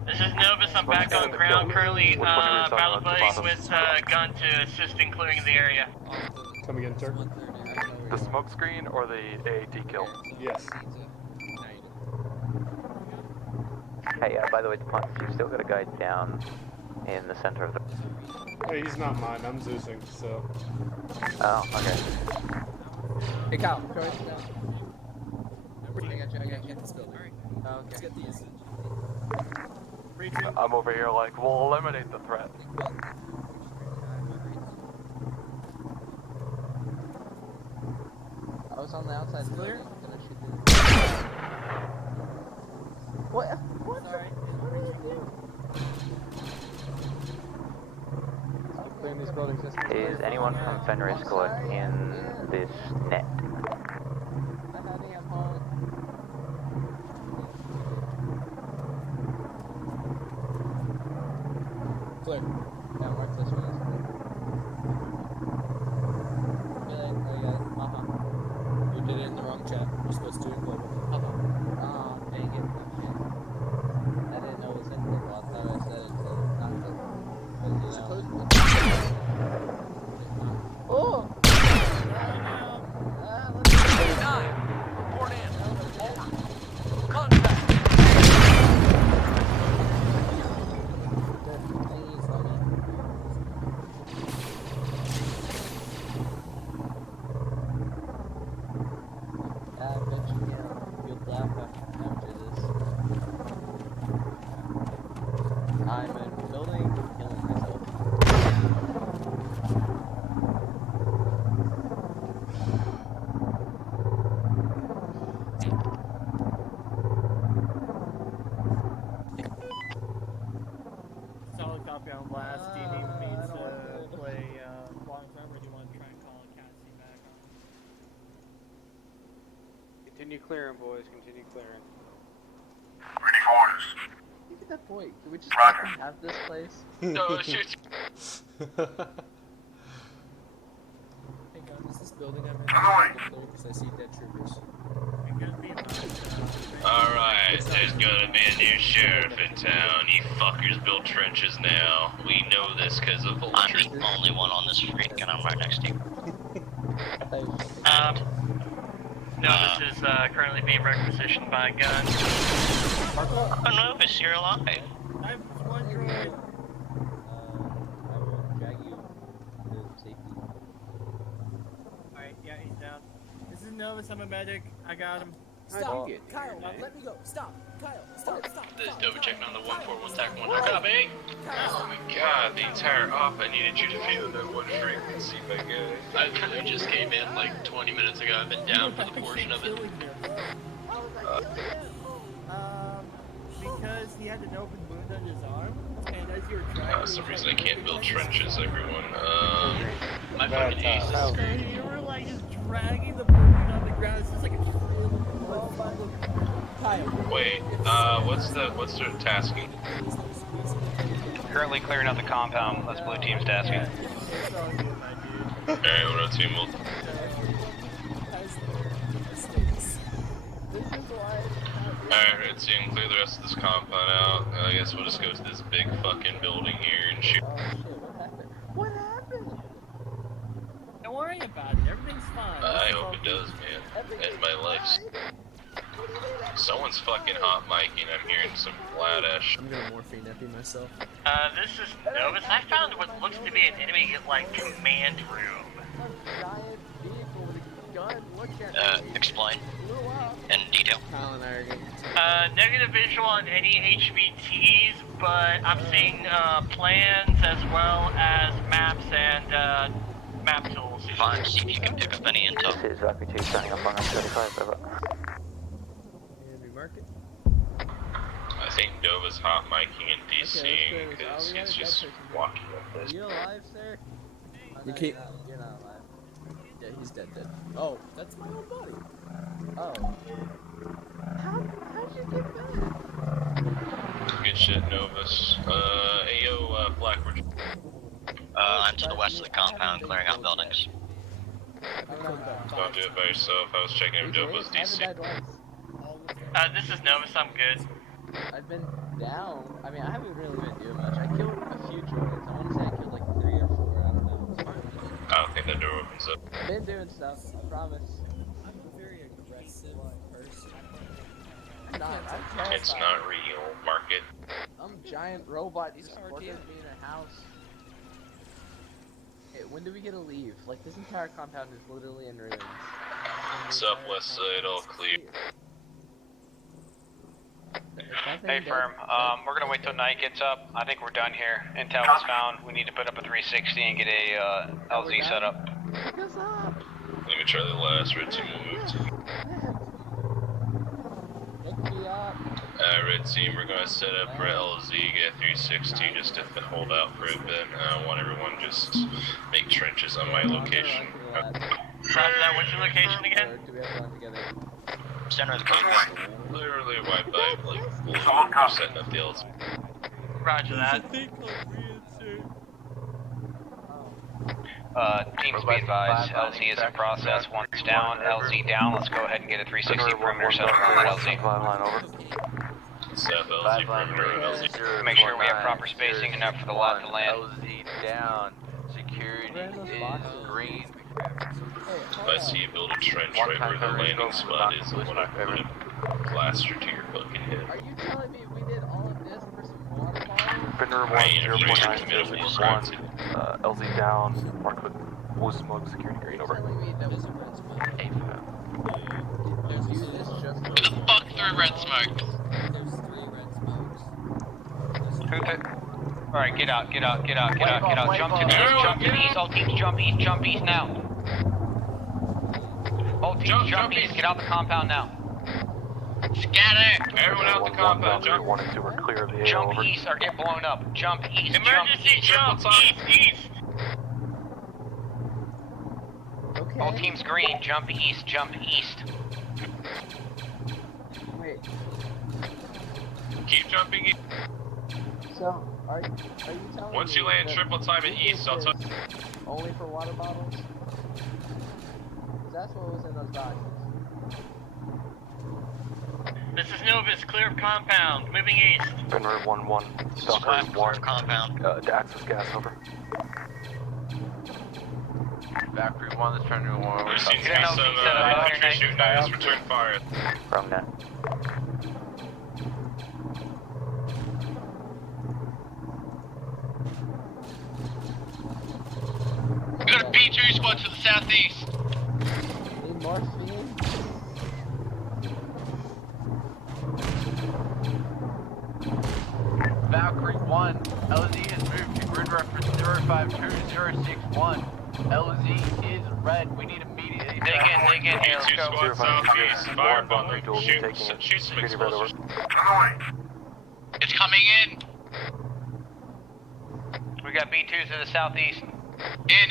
This is Novus. I'm back on ground. Currently battle fighting with gun to assist in clearing the area. Come again, Turk? The smoke screen or the AAT kill? Yes. hey, by the way, you've still got a guy down in the center of the... Hey, he's not mine. I'm Zeusing, so... Oh, okay. Hey Kyle, go ahead down. I got you, get this building. Oh, okay. Let's get these. I'm over here like, we'll eliminate the threat. I was on the outside. Clear? Gonna shoot through. What? What? Sorry. What did I do? Clearing these buildings. Is anyone from Fenrir Squad in this net? I'm hiding at home. Clear. Yeah, mark this one. Continue clearing, boys. Continue clearing. Ready for orders. Look at that point. Can we just fucking have this place? No, shoot. Hey guys, is this building I'm in clear? Because I see dead troopers. Alright, there's gonna be a new sheriff in town. You fuckers build trenches now. We know this because of vultures. I'm the only one on this street, and I'm right next to you. No, this is currently being requisitioned by a gun. Oh, Novus, you're alive. I'm wondering. I will drag you to safety. Alright, yeah, he's down. This is Novus, I'm a medic. I got him. Stop! Kyle, let me go. Stop! Kyle, stop! This is Dover checking on the 141 TAC 1. Copy! Oh my god, the entire op, I needed you to feel that one frequency, my guy. I literally just came in like 20 minutes ago. I've been down for the portion of it. Because he had an open wound on his arm, and as you were trying For some reason I can't build trenches, everyone. My fucking ace is screwed. you were like just dragging the person on the ground. It's just like a trail of blood. Wait, what's the tasking? Currently clearing out the compound. That's blue team's tasking. Alright, what up, team? Alright, red team, clear the rest of this compound out. I guess we'll just go to this big fucking building here and shoot. Oh shit, what happened? Don't worry about it. Everything's fine. I hope it does, man. And my life's... Someone's fucking hot micing. I'm hearing some flat ash. I'm gonna morphine epi myself. This is Novus. I found what looks to be an enemy, like, command room. Giant vehicle with a gun. Look at Explain. In detail. Kyle and I are getting Negative visual on any HVTs, but I'm seeing, plans as well as maps and, map tools. Fine, see if you can pick up any intel. This is Valkyrie 2 standing up on 35, over. Market. I think Dova's hot micing and DCing because he's just walking up Are this. you alive, sir? You keep. You're not alive. Yeah, he's dead. Oh, that's my own body. Oh. How'd you get back? Good shit, Novus. Ayo, Blackbird. I'm to the west of the compound, clearing out buildings. Don't do it by yourself. I was checking if Dova's DC. This is Novus, I'm good. I've been down. I mean, I haven't really been doing much. I killed a few droids. I want to say I killed like 3 or 4. I don't know. I don't think that door opens up. Been doing stuff. I promise. I'm a very aggressive person. I'm terrified. It's not real, market. Some giant robot just cornered me in a house. Hey, when do we get to leave? Like, this entire compound is literally in ruins. Southwest side, all clear. Hey, firm. We're gonna wait till night gets up. I think we're done here. Intel was found. We need to put up a 360 and get a LZ set up. Pick us up! Let me try the last red team will move to. Pick me up! Red team, we're gonna set up for LZ, get 360 just to hold out for a bit. I want everyone just make trenches on my location. Roger that, what's your location again? Or do we have to run together? Center of the compound. Literally right by, like, setting up the LZ. Roger that. Teams be advised, LZ is in process. Once down, LZ down. Let's go ahead and get a 360 perimeter set up on LZ. South LZ perimeter, LZ. Make sure we have proper spacing enough for the lot to land. LZ down. Security is green. If I see you build a trench right where the landing spot is, I want to put a blaster to your fucking head. Are you telling me we did all of this for some water bottles? Fender 1, 0.9, LZ down, mark with blue smoke, security green, over. Telling me that was a red smoke? Hey, Did you do this just for Fuck 3 red smoke. There's 3 red smokes. Alright, get out. Jump to the east, all teams jump east now. All teams jump east, get out the compound now. Scatter! Everyone out the compound, jump. 1 and 2 are clear of the AO, Jump over. east or get blown up. Jump east, Emergency jump! East! Okay. All teams green, jump east. Keep jumping in. So, are you telling Once me you land that triple time at you east, did I'll tell this only for water bottles? 'Cause that's what was in those documents. This is Novus, clear of compound, moving east. Finner 1-1, Squad, Valkyrie clear 1, compound. to access gas, over. Valkyrie 1, let's try to do one. We're seeing some infantry shooting at us, return fire. Wrong net. We got a B2 squad to the southeast. Need morphine? Valkyrie 1, LZ has moved to grid reference 052061. LZ is red. We need immediate. Dig in here. Let's go. Squad southeast, firebomb, shoot some explosives. It's coming in. We got B2s to the southeast. In.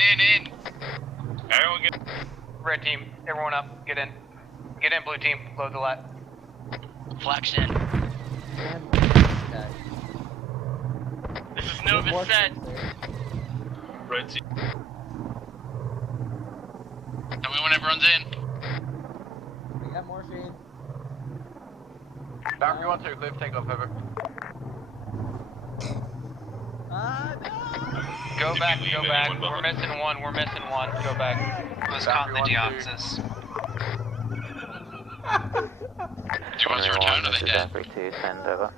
Everyone get. Red team, everyone up. Get in. Get in, blue team. Load the lat. Flax in. This is Novus set. Red team. Tell me when everyone's in. We got morphine. Valkyrie 1 to cliff, take off, over. Go back. We're missing one. Go back. Who's caught in the Deoxys? Do you want to return or are they dead? Valkyrie 2, send over.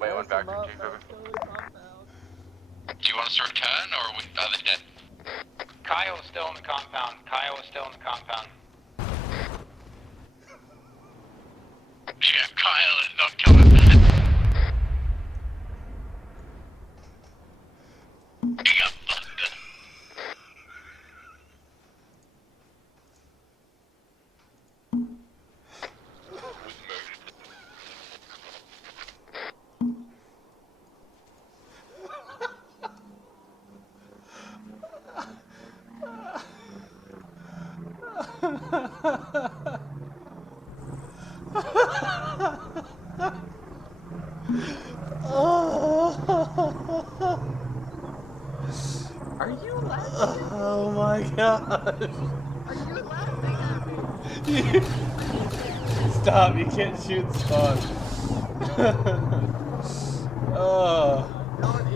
Wait, one Valkyrie 2, over. Do you want us to return or are they dead? Kyle is still in the compound. Yeah, Kyle is not coming back. He got fucked up. Are you laughing? Oh my god. Are you laughing at me? Stop, you can't shoot Spawn. Oh. Don't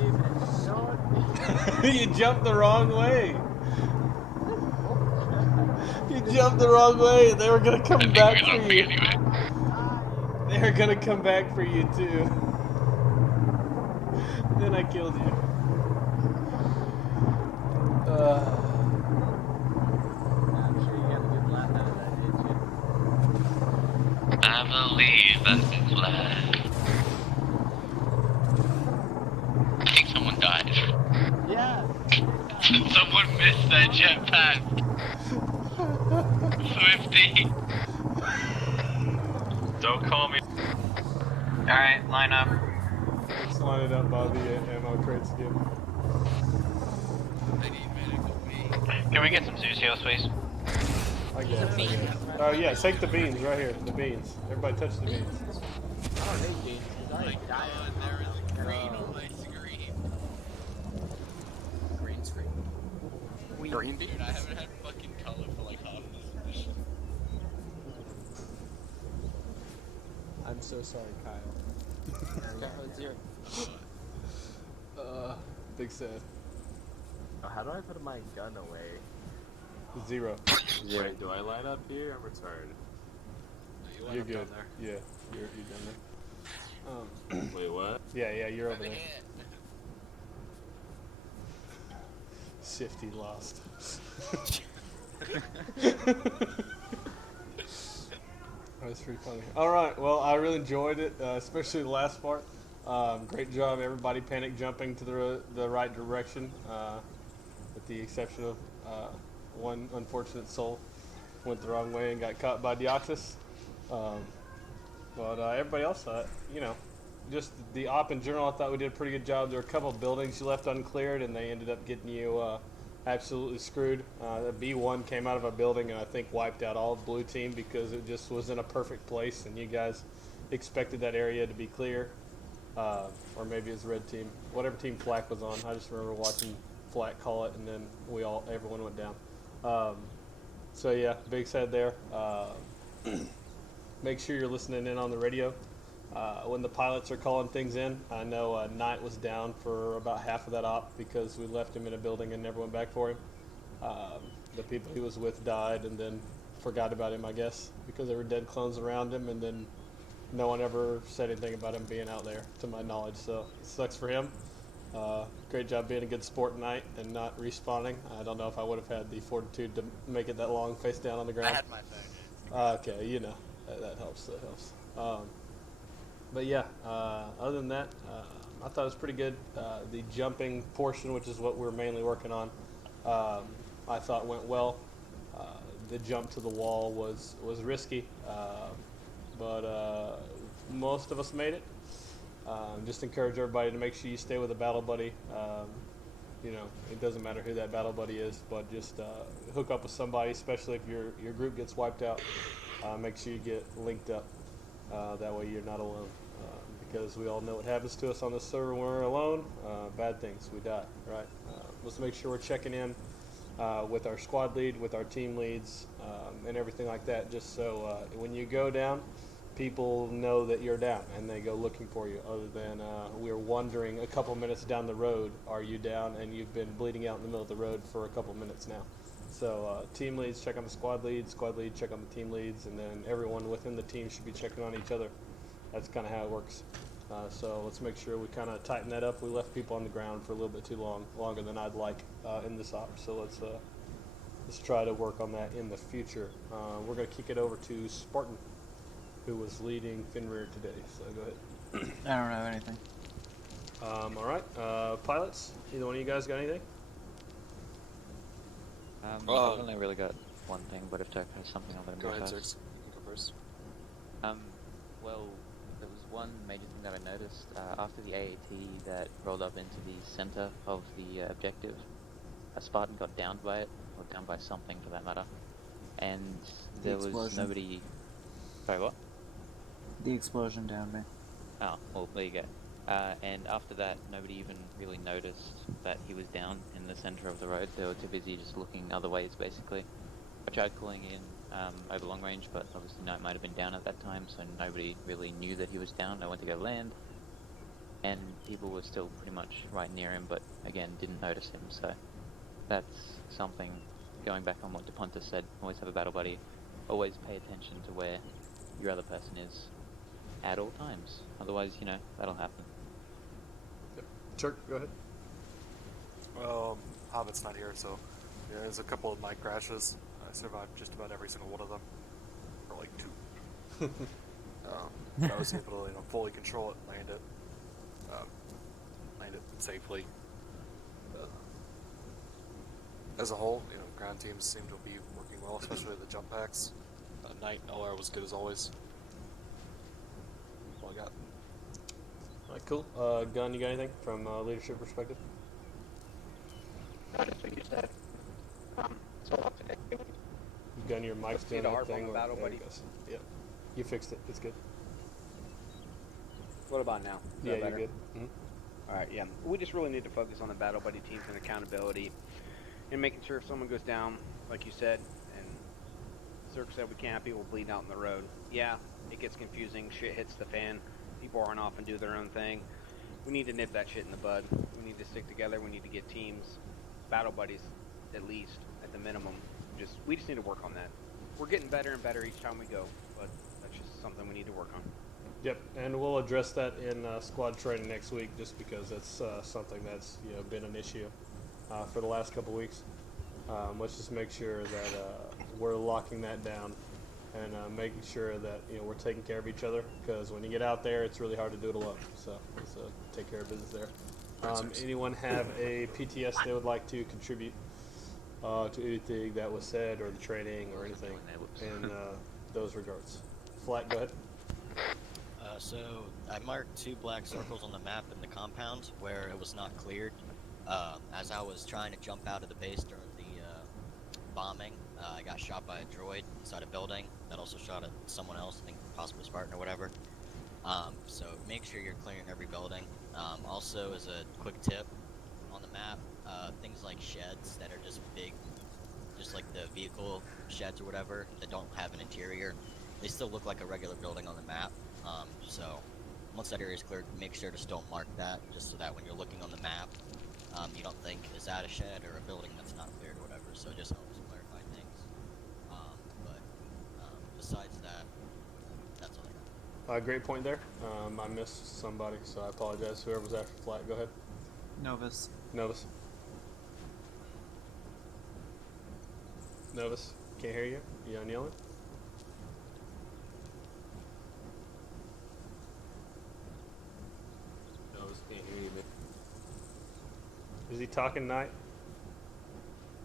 even. You jumped the wrong way. You jumped the wrong way. They were gonna come back for you. They were gonna come back for you too. Then I killed you. I'm sure you got a good laugh out of that, didn't you? I believe I can fly. I think someone died. Yeah. Someone missed their jetpack. Swifty. Don't call me. Alright, line up. Let's line it up by the ammo crates again. Can we get some Zucios, please? I guess. Oh yeah, take the beans right here. The beans. Everybody touch the beans. I don't need beans, because I ain't dying. There is a green on my screen. Green screen? Green? Dude, I haven't had fucking color for like half this edition. I'm so sorry, Kyle. Kyle, zero. Big sad. Oh, how do I put my gun away? 0. Wait, do I line up here? I'm retarded. You're good. Yeah, you're done there. Wait, what? Yeah, you're over there. Shifty lost. That's pretty funny. All right, well, I really enjoyed it, especially the last part. Great job, everybody panic jumping to the right direction, with the exception of one unfortunate soul went the wrong way and got caught by Deoxys. But everybody else thought, just the op in general, I thought we did a pretty good job. There were a couple of buildings you left uncleared, and they ended up getting you absolutely screwed. The B1 came out of a building and I think wiped out all of blue team because it just was in a perfect place and you guys expected that area to be clear. Or maybe it's red team, whatever team Flack was on. I just remember watching Flack call it and then everyone went down. So yeah, big head there. Make sure you're listening in on the radio. When the pilots are calling things in, I know Knight was down for about half of that op because we left him in a building and never went back for him. The people he was with died and then forgot about him, I guess, because there were dead clones around him, and then no one ever said anything about him being out there, to my knowledge, so it sucks for him. Great job being a good sport tonight and not respawning. I don't know if I would have had the fortitude to make it that long face down on the ground. I had my phone. Okay, you know, that helps, that helps. But yeah, other than that, I thought it was pretty good. The jumping portion, which is what we're mainly working on, I thought went well. The jump to the wall was risky, but most of us made it. Just encourage everybody to make sure you stay with a battle buddy. You know, it doesn't matter who that battle buddy is, but just hook up with somebody, especially if your group gets wiped out. Make sure you get linked up. That way you're not alone. Because we all know what happens to us on this server when we're alone. Bad things, we die, right? Let's make sure we're checking in with our squad lead, with our team leads, and everything like that, just so when you go down, people know that you're down and they go looking for you, other than we're wondering a couple minutes down the road, are you down, and you've been bleeding out in the middle of the road for a couple minutes now. So team leads check on the squad lead check on the team leads, and then everyone within the team should be checking on each other. That's kind of how it works. So let's make sure we kind of tighten that up. We left people on the ground for a little bit too long, longer than I'd like in this op. So let's try to work on that in the future. We're going to kick it over to Spartan, who was leading Finrear today. So go ahead. I don't know anything. All right, pilots. Either one of you guys got anything? I've only really got one thing, but if Turk has something, I'll let him go ahead, first. Zerx. You can go first. Well, there was one major thing that I noticed after the AAT that rolled up into the center of the objective. A Spartan got downed by it, or downed by something for that matter, and there was nobody. Sorry, what? The explosion downed me. Oh, well, there you go. And after that, nobody even really noticed that he was down in the center of the road. They were too busy just looking other ways, basically. I tried calling in over long range, but obviously Knight might have been down at that time, so nobody really knew that he was down. I went to go land, and people were still pretty much right near him, but again, didn't notice him. So that's something, going back on what DePonta said, always have a battle buddy, always pay attention to where your other person is at all times. Otherwise, you know, that'll happen. Turk, go ahead. Hobbit's not here, so yeah, there's a couple of mic crashes. I survived just about every single one of them, or like 2. But I was able to, fully control it, land it safely. As a whole, ground teams seem to be working well, especially the Jumppacks. Knight LR was good as always. That's all I got. All right, cool. Gun, you got anything from a leadership perspective? Just what you said. Gun, your mic's doing Need a that harp on thing. the battle, buddy. Yeah, you fixed it. It's good. What about now? Is Yeah, that you're better? good. Mm-hmm. All right, yeah. We just really need to focus on the battle buddy teams and accountability, and making sure if someone goes down, like you said, and Zerk said we can't have people bleeding out in the road. Yeah, it gets confusing. Shit hits the fan. People run off and do their own thing. We need to nip that shit in the bud. We need to stick together. We need to get teams, battle buddies, at least at the minimum. We just need to work on that. We're getting better and better each time we go, but that's just something we need to work on. Yep, and we'll address that in squad training next week, just because that's something that's been an issue for the last couple weeks. Let's just make sure that we're locking that down and making sure that we're taking care of each other, because when you get out there, it's really hard to do it alone. So let's take care of business there. Anyone have a PTS they would like to contribute to anything that was said, or the training, or anything in those regards? Flat, go ahead. So I marked 2 black circles on the map in the compound where it was not cleared. As I was trying to jump out of the base during the bombing, I got shot by a droid inside a building that also shot at someone else, I think possibly Spartan or whatever. So make sure you're clearing every building. Also, as a quick tip on the map, things like sheds that are just big, just like the vehicle sheds or whatever that don't have an interior, they still look like a regular building on the map. So once that area is cleared, make sure to still mark that, just so that when you're looking on the map, you don't think, is that a shed or a building that's not cleared or whatever, so it just helps clarify things. Besides that, that's all I got. Great point there. I missed somebody, so I apologize. Whoever was after flat, go ahead. Novus. Novus. Novus, can't hear you. You on yelling? Novus can't hear you, man. Is he talking tonight?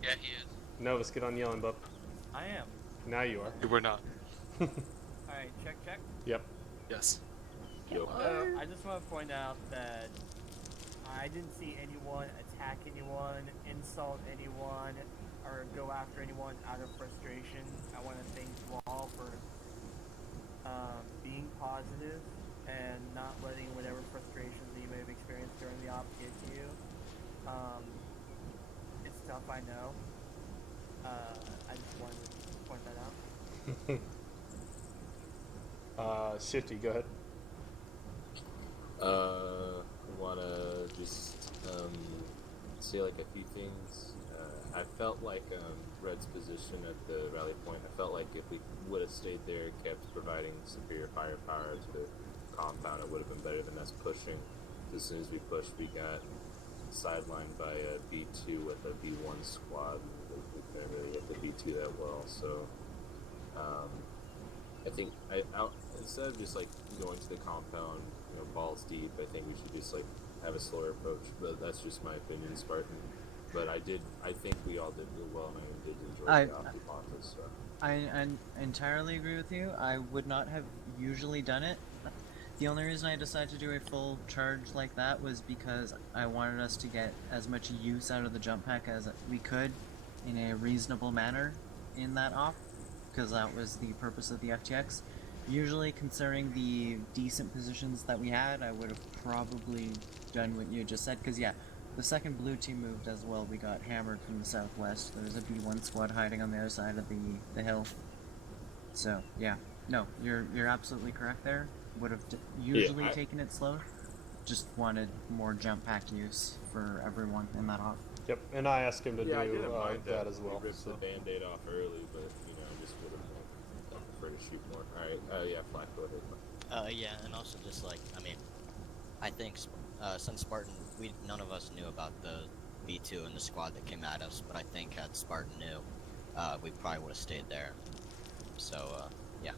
Yeah, he is. Novus, get on yelling, bub. I am. Now you are. We're not. Alright, check. Yep. Yes. So, I just want to point out that I didn't see anyone attack anyone, insult anyone, or go after anyone out of frustration. I want to thank you all for being positive and not letting whatever frustrations that you may have experienced during the op get to you. It's tough, I know. I just wanted to point that out. Shifty, go ahead. Wanna just say like a few things. I felt like Red's position at the rally point, I felt like if we would have stayed there, kept providing superior firepower to the compound, it would have been better than us pushing. As soon as we pushed, we got sidelined by a B2 with a B1 squad. We couldn't really hit the B2 that well, so I think instead of just like going to the compound, you know, balls deep, I think we should just like have a slower approach. But that's just my opinion, Spartan. But I think we all did real well, and I did enjoy the Optipontis. So. I entirely agree with you. I would not have usually done it. The only reason I decided to do a full charge like that was because I wanted us to get as much use out of the jump pack as we could in a reasonable manner in that op, because that was the purpose of the FTX. Usually, considering the decent positions that we had, I would have probably done what you just said, because yeah, the second blue team moved as well. We got hammered from the southwest. There's a B1 squad hiding on the other side of the hill. So yeah, no, you're absolutely correct there. Would have usually taken it slow. Just wanted more jump pack use for everyone in that off. Yep, and I asked him to do I didn't mind that as well. We ripped the band-aid off early, but you know, just would have preferred to shoot more. All right, yeah, Flat, go ahead. Yeah, and also just like, I mean, I think since Spartan, none of us knew about the B2 and the squad that came at us, but I think had Spartan knew, we probably would have stayed there. So, yeah.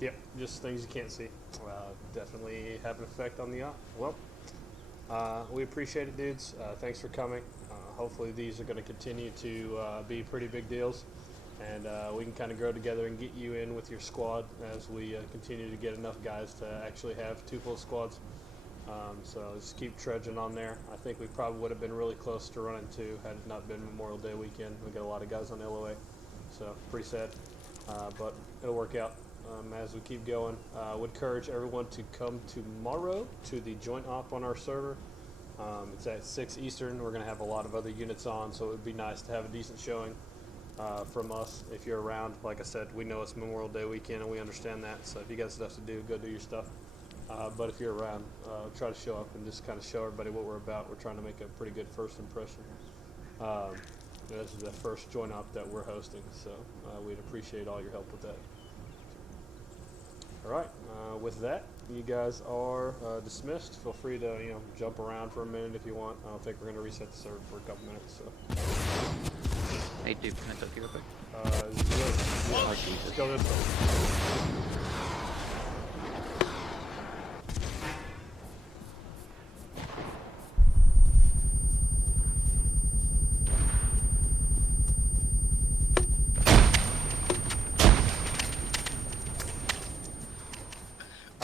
Yep, just things you can't see. Definitely have an effect on the op. Well, we appreciate it, dudes. Thanks for coming. Hopefully these are going to continue to be pretty big deals, and we can kind of grow together and get you in with your squad as we continue to get enough guys to actually have 2 full squads. So just keep trudging on there. I think we probably would have been really close to running 2 had it not been Memorial Day weekend. We got a lot of guys on LOA, so pretty sad, but it'll work out. As we keep going, would encourage everyone to come tomorrow to the joint op on our server. It's at 6 Eastern. We're going to have a lot of other units on, so it would be nice to have a decent showing from us if you're around. Like I said, we know it's Memorial Day weekend and we understand that, so if you got stuff to do, go do your stuff. But if you're around, try to show up and just kind of show everybody what we're about. We're trying to make a pretty good first impression. This is the first joint op that we're hosting, so we'd appreciate all your help with that. All right, with that, you guys are dismissed. Feel free to jump around for a minute if you want. I don't think we're going to reset the server for a couple minutes. So. Hey, dude, can I talk to you real quick? Let's go this way.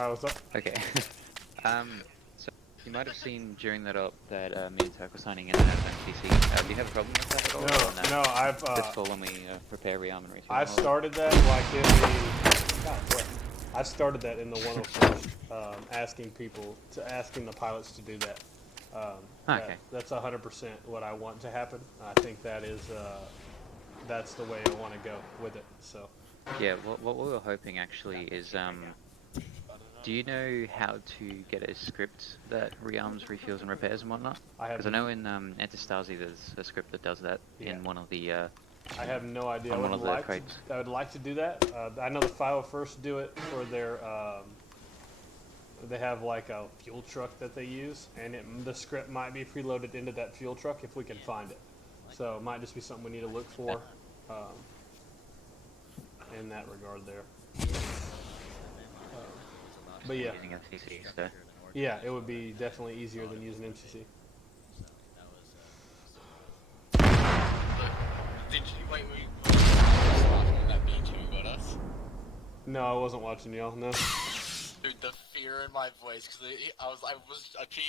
What's up? Okay. So You might have seen during that up that me and Turk were signing in as MCC. Do you have a problem with that at all? No, I've. That's for when we prepare rearm and refuel. I started that like in the. God, what? I started that in the 101st, asking the pilots to do that. Okay. That's 100% what I want to happen. I think that is, that's the way I want to go with it. So. Yeah, what we were hoping actually is, do you know how to get a script that rearms, refuels, and repairs and whatnot? Because I know in Antistasi there's a script that does that in one of the. I have no idea. I On one would of the like crates. to. I would like to do that. I know the 501st do it for their. They have like a fuel truck that they use, and the script might be preloaded into that fuel truck if we can find it. So it might just be something we need to look for in that regard there. But yeah. Using FTC, so. Yeah, it would be definitely easier than using MCC. Did you wait? Were you watching that B2 about us? No, I wasn't watching y'all. No. Dude, the fear in my voice because I keep